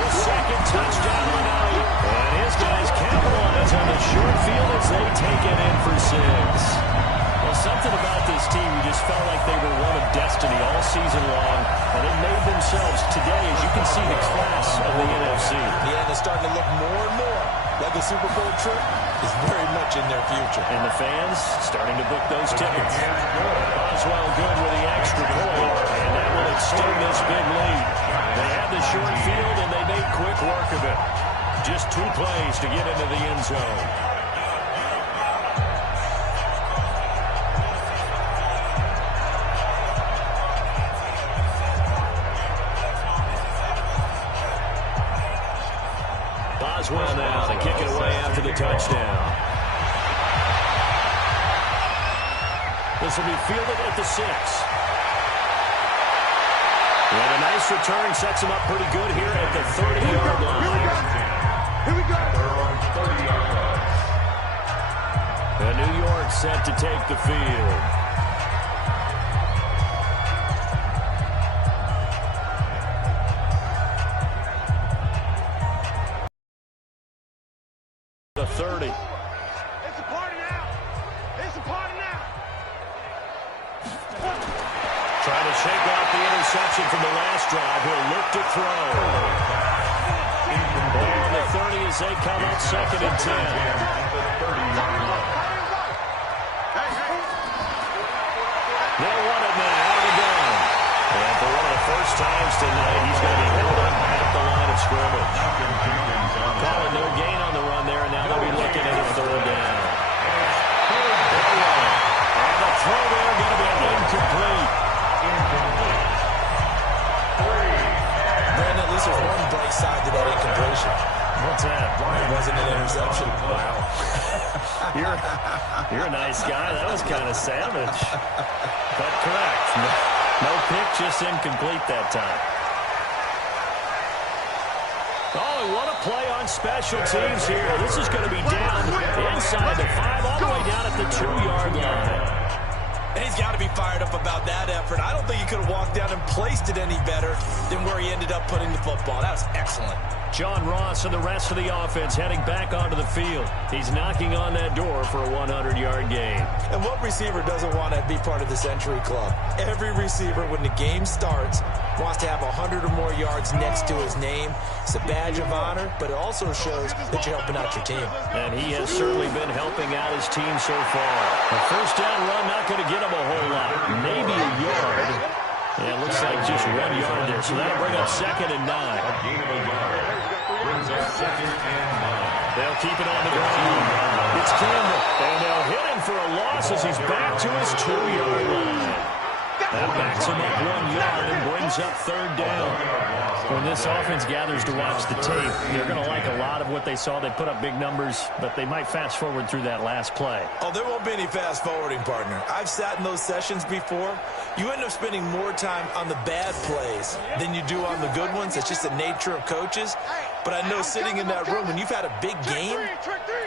His 2nd touchdown of the night. And his guys capitalize on the short field as they take it in for 6. Well, something about this team, you just felt like they were one of destiny all season long, and they made themselves today, as you can see, the class of the NFC. Yeah, they're starting to look more and more like a Super Bowl trip is very much in their future. And the fans starting to book those tickets. Oswell good with the extra point, and that will extend this big lead. They had the short field, and they made quick work of it. Just 2 plays to get into the end zone. Oswell now to kick it away after the touchdown. This will be fielded at the 6. And a nice return sets him up pretty good here at the 30-yard line. Here we go. And New York set to take the field. The 30. It's a party now. It's a party now. Trying to shake off the interception from the last drive. He'll look to throw. Ball on the 30 as they come up 2nd and 10. They'll run it now out of the gun. And for one of the first times tonight, he's going to be held up at the line of scrimmage. Calling no gain on the run there, and now they'll be looking at a 3rd down. And the throw there going to be incomplete. Brandon, at least there's one bright side to that incompletion. What's that? It wasn't an interception. Wow. You're a nice guy. That was kind of savage. But correct. No pick, just incomplete that time. Oh, what a play on special teams here. This is going to be down inside the 5, all the way down at the 2-yard line. And he's got to be fired up about that effort. I don't think he could have walked down and placed it any better than where he ended up putting the football. That was excellent. John Ross and the rest of the offense heading back onto the field. He's knocking on that door for a 100-yard gain. And what receiver doesn't want to be part of the Century Club? Every receiver, when the game starts, wants to have 100 or more yards next to his name. It's a badge of honor, but it also shows that you're helping out your team. And he has certainly been helping out his team so far. A first down run not going to get him a whole lot. Maybe a yard. Yeah, it looks like just 1 yard there. So that'll bring up 2nd and 9. A gain of a yard. Brings up 2nd and 9. They'll keep it on the ground. It's Campbell. And they'll hit him for a loss as he's back to his 2-yard line. That backs him up 1 yard and brings up 3rd down. When this offense gathers to watch the tape, they're going to like a lot of what they saw. They put up big numbers, but they might fast forward through that last play. Oh, there won't be any fast forwarding, partner. I've sat in those sessions before. You end up spending more time on the bad plays than you do on the good ones. It's just the nature of coaches. But I know sitting in that room, when you've had a big game,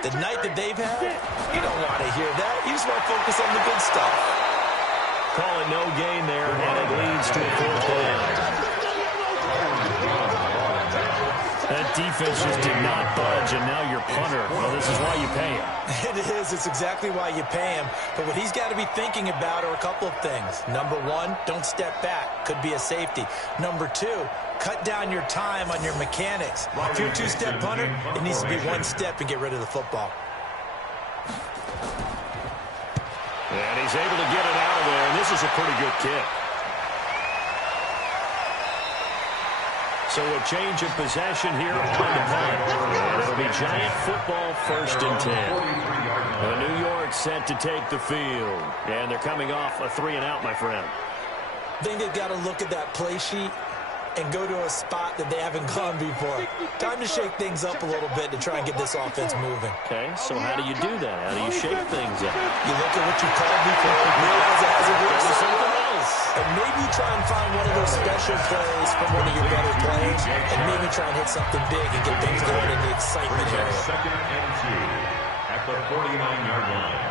the night that they've had, you don't want to hear that. You just want to focus on the good stuff. Call it no gain there, and it leads to a 4th down. And That defense just did not budge, and now your punter. Well, this is why you pay him. It is. It's exactly why you pay him. But what he's got to be thinking about are a couple of things. Number one, don't step back. Could be a safety. Number two, cut down your time on your mechanics. If you're a two-step punter, it needs to be one step and get rid of the football. And he's able to get it out of there, and this is a pretty good kick. So a change of possession here on the punt. And it'll be Giant football, 1st and 10. New York set to take the field. And they're coming off a 3-and-out, my friend. I think they've got to look at that play sheet and go to a spot that they haven't gone before. Time to shake things up a little bit to try and get this offense moving. Okay, so how do you do that? How do you shake things up? You look at what you called before, realize it hasn't worked for something else. And maybe you try and find one of those special plays from one of your better players, and maybe try and hit something big and get things going in the excitement area. 2nd and 2 at the 49-yard line.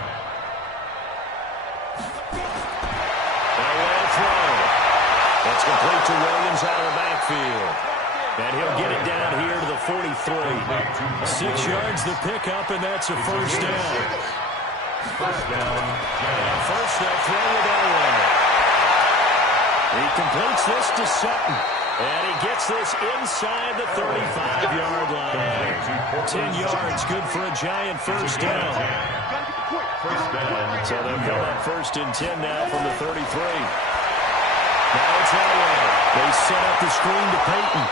That's complete to Williams out of the backfield. And he'll get it down here to the 43. 6 yards the pickup, and that's a 1st down. First down. And first they'll throw it away. He completes this to Sutton. And he gets this inside the 35-yard line. 10 yards, good for a Giant 1st down. So they'll go up 1st and 10 now from the 33. Now it's Elway. They set up the screen to Peyton.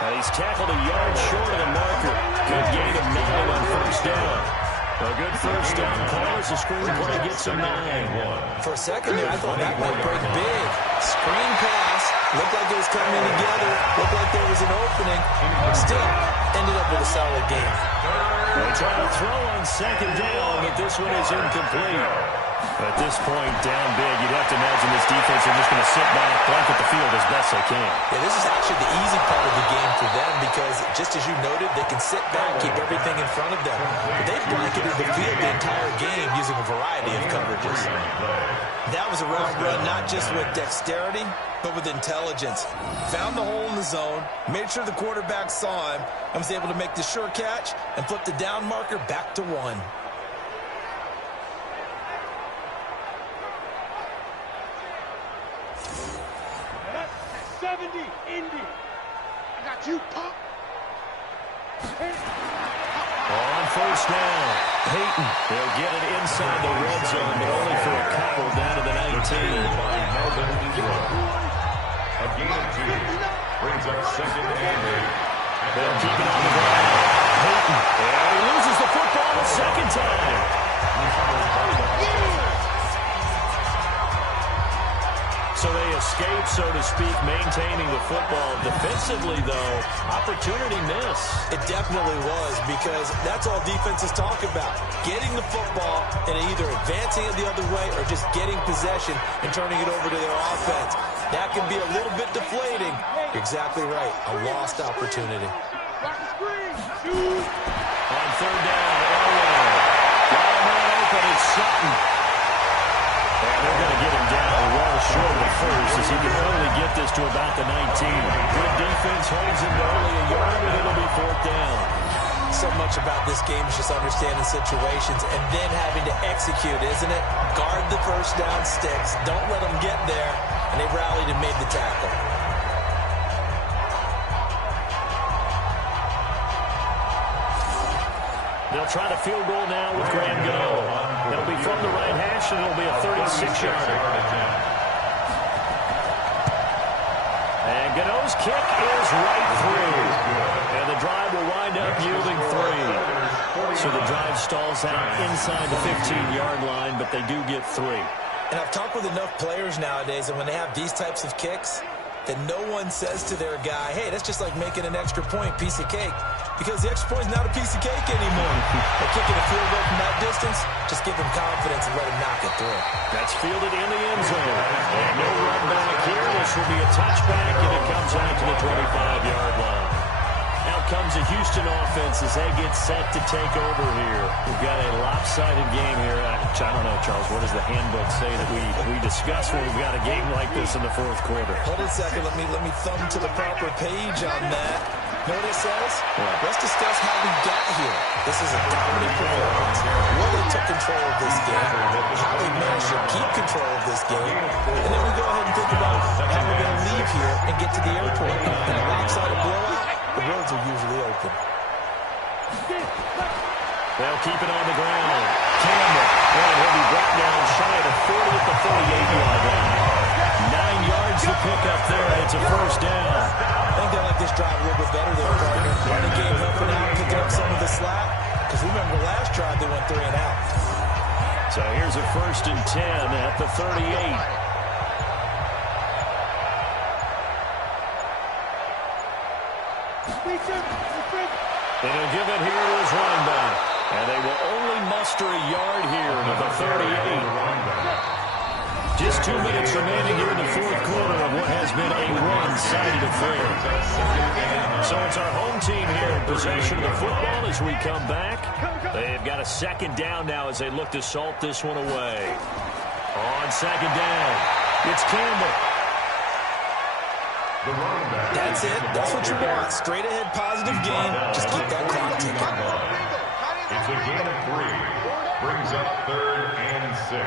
And he's tackled a yard short of the marker. Good gain of 9 on 1st down. A good 1st down call as the screen play gets a 9. For a second there, I thought that might break big. Screen pass. Looked like it was coming together. Looked like there was an opening. Still, ended up with a solid game. They try to throw on 2nd down, but this one is incomplete. At this point, down big, you'd have to imagine this defense are just going to sit back, blanket the field as best they can. Yeah, this is actually the easy part of the game for them because, just as you noted, they can sit back, keep everything in front of them. But they've blanketed the field the entire game using a variety of coverages. That was a route run not just with dexterity, but with intelligence. Found the hole in the zone, made sure the quarterback saw him, and was able to make the sure catch and flip the down marker back to 1. 70, Indy. I got you, pop. On 1st down, Peyton. They'll get it inside the red zone, but only for a couple down to the 19. A gain of 2 brings up 2nd and 8. They'll keep it on the ground. Peyton. And he loses the football a 2nd time. So they escape, so to speak, maintaining the football. Defensively, though, opportunity miss. It definitely was because that's all defenses talk about. Getting the football and either advancing it the other way or just getting possession and turning it over to their offense. That can be a little bit deflating. You're exactly right. A lost opportunity. On 3rd down, Elway. Got a man open, it's Sutton. And they're going to get him down well short of the 1st as he can only get this to about the 19. Good defense holds him to only a yard, and it'll be 4th down. So much about this game is just understanding situations and then having to execute, isn't it? Guard the 1st down sticks. Don't let them get there. And they rallied and made the tackle. They'll try the field goal now with Graham Gano. It'll be from the right hash, and it'll be a 36-yarder. And Gano's kick is right through. And the drive will wind up yielding 3. So the drive stalls out inside the 15-yard line, but they do get 3. And I've talked with enough players nowadays, and when they have these types of kicks, that no one says to their guy, hey, that's just like making an extra point, piece of cake. Because the extra point is not a piece of cake anymore. They're kicking a field goal from that distance, just give them confidence and let them knock it through. That's fielded in the end zone. And no run back here. This will be a touchback, and it comes out to the 25-yard line. Now, comes the Houston offense as they get set to take over here. We've got a lopsided game here. I don't know, Charles, what does the handbook say that we discuss when we've got a game like this in the fourth quarter? Hold on a second. Let me thumb to the proper page on that. Know what it says? Yeah. Let's discuss how we got here. This is a dominant performance. Where they took control of this game, how they managed to keep control of this game, and then we go ahead and think about how we're going to leave here and get to the airport. In a lopsided blowout, the roads are usually open. They'll keep it on the ground. Campbell, and he'll be brought down shy of the 40 at the 38-yard line. 9 yards to pick up there. It's a first down. I think they like this drive a little bit better there, partner. Running game helping out, picking up some of the slack. Because remember, the last drive they went 3 and out. So here's a 1st and 10 at the 38. And he'll give it here to his running back. And they will only muster a yard here to the 38. Just 2 minutes remaining here in the fourth quarter of what has been a one-sided affair. So it's our home team here in possession of the football as we come back. They've got a 2nd down now as they look to salt this one away. On 2nd down, it's Campbell. That's it. That's what you want. Straight ahead, positive game. Just keep that clock ticking. It's a gain of 3. Brings up 3rd and 6.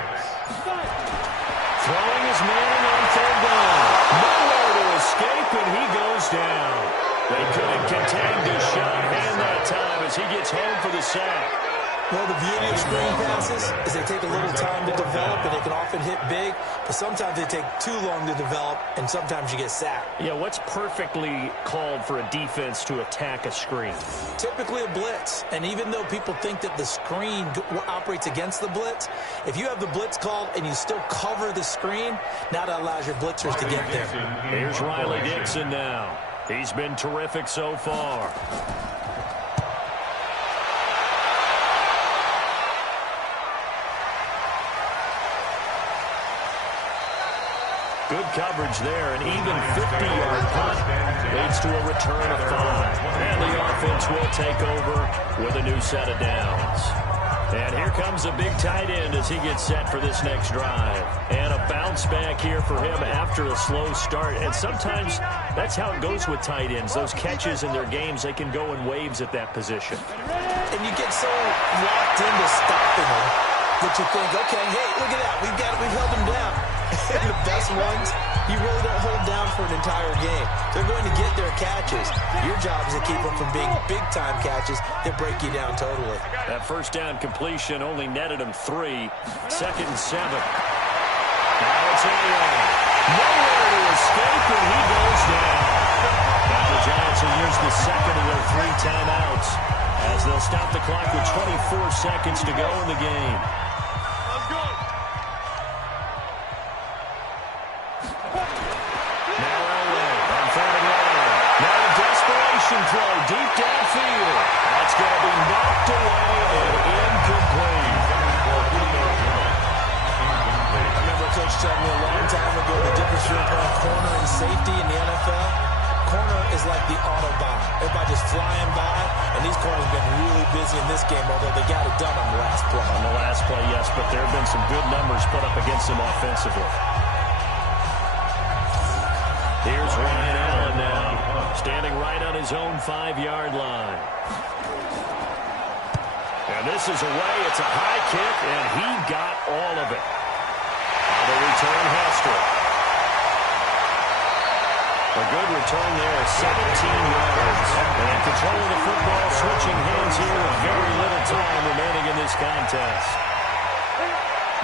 Throwing his man on 3rd down. Nowhere to escape, and he goes down. They couldn't contain Deshaun that time as he gets home for the sack. Well, the beauty of screen passes is they take a little time to develop, and they can often hit big, but sometimes they take too long to develop, and sometimes you get sacked. Yeah, what's perfectly called for a defense to attack a screen? Typically a blitz, and even though people think that the screen operates against the blitz, if you have the blitz called and you still cover the screen, now that allows your blitzers to get there. Here's Riley Dixon now. He's been terrific so far. Good coverage there, an even 50-yard punt leads to a return of 5. And the offense will take over with a new set of downs. And here comes a big tight end as he gets set for this next drive. And a bounce back here for him after a slow start. And sometimes that's how it goes with tight ends. Those catches in their games, they can go in waves at that position. And you get so locked into stopping them that you think, okay, hey, look at that. We've held them down. And the best ones, you really don't hold down for an entire game. They're going to get their catches. Your job is to keep them from being big-time catches that break you down totally. That first down completion only netted him 3. 2nd and 7. Now it's Aaron. Nowhere to escape, and he goes down. Now the Giants will use the 2nd of their 3 timeouts as they'll stop the clock with 24 seconds to go in the game. Throw deep downfield. That's going to be knocked away and incomplete. I remember Coach telling me a long time ago the difference between playing corner and safety in the NFL. Corner is like the Autobahn. Everybody just flying by, and these corners have been really busy in this game, although they got it done on the last play. On the last play, yes, but there have been some good numbers put up against them offensively. Here's Ryan Allen now, standing right on his own 5-yard line. And this is away. It's a high kick, and he got all of it. Now the return, Hester. A good return there, 17 yards. And controlling the football, switching hands here with very little time remaining in this contest.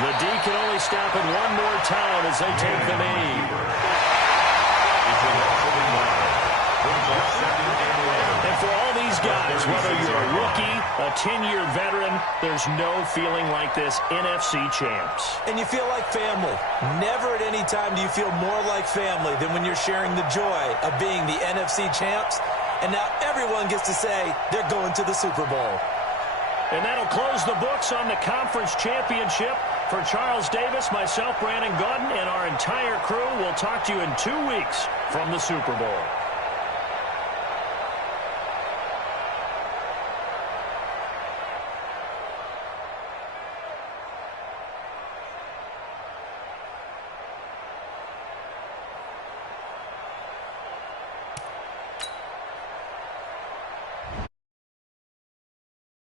The D can only stop it one more time as they take the knee. And for all these guys, whether you're a rookie, a 10-year veteran, there's no feeling like this NFC champs. And you feel like family. Never at any time do you feel more like family than when you're sharing the joy of being the NFC champs. And now everyone gets to say they're going to the Super Bowl. And that'll close the books on the conference championship. For Charles Davis, myself, Brandon Gaudin, and our entire crew, we'll talk to you in 2 weeks from the Super Bowl.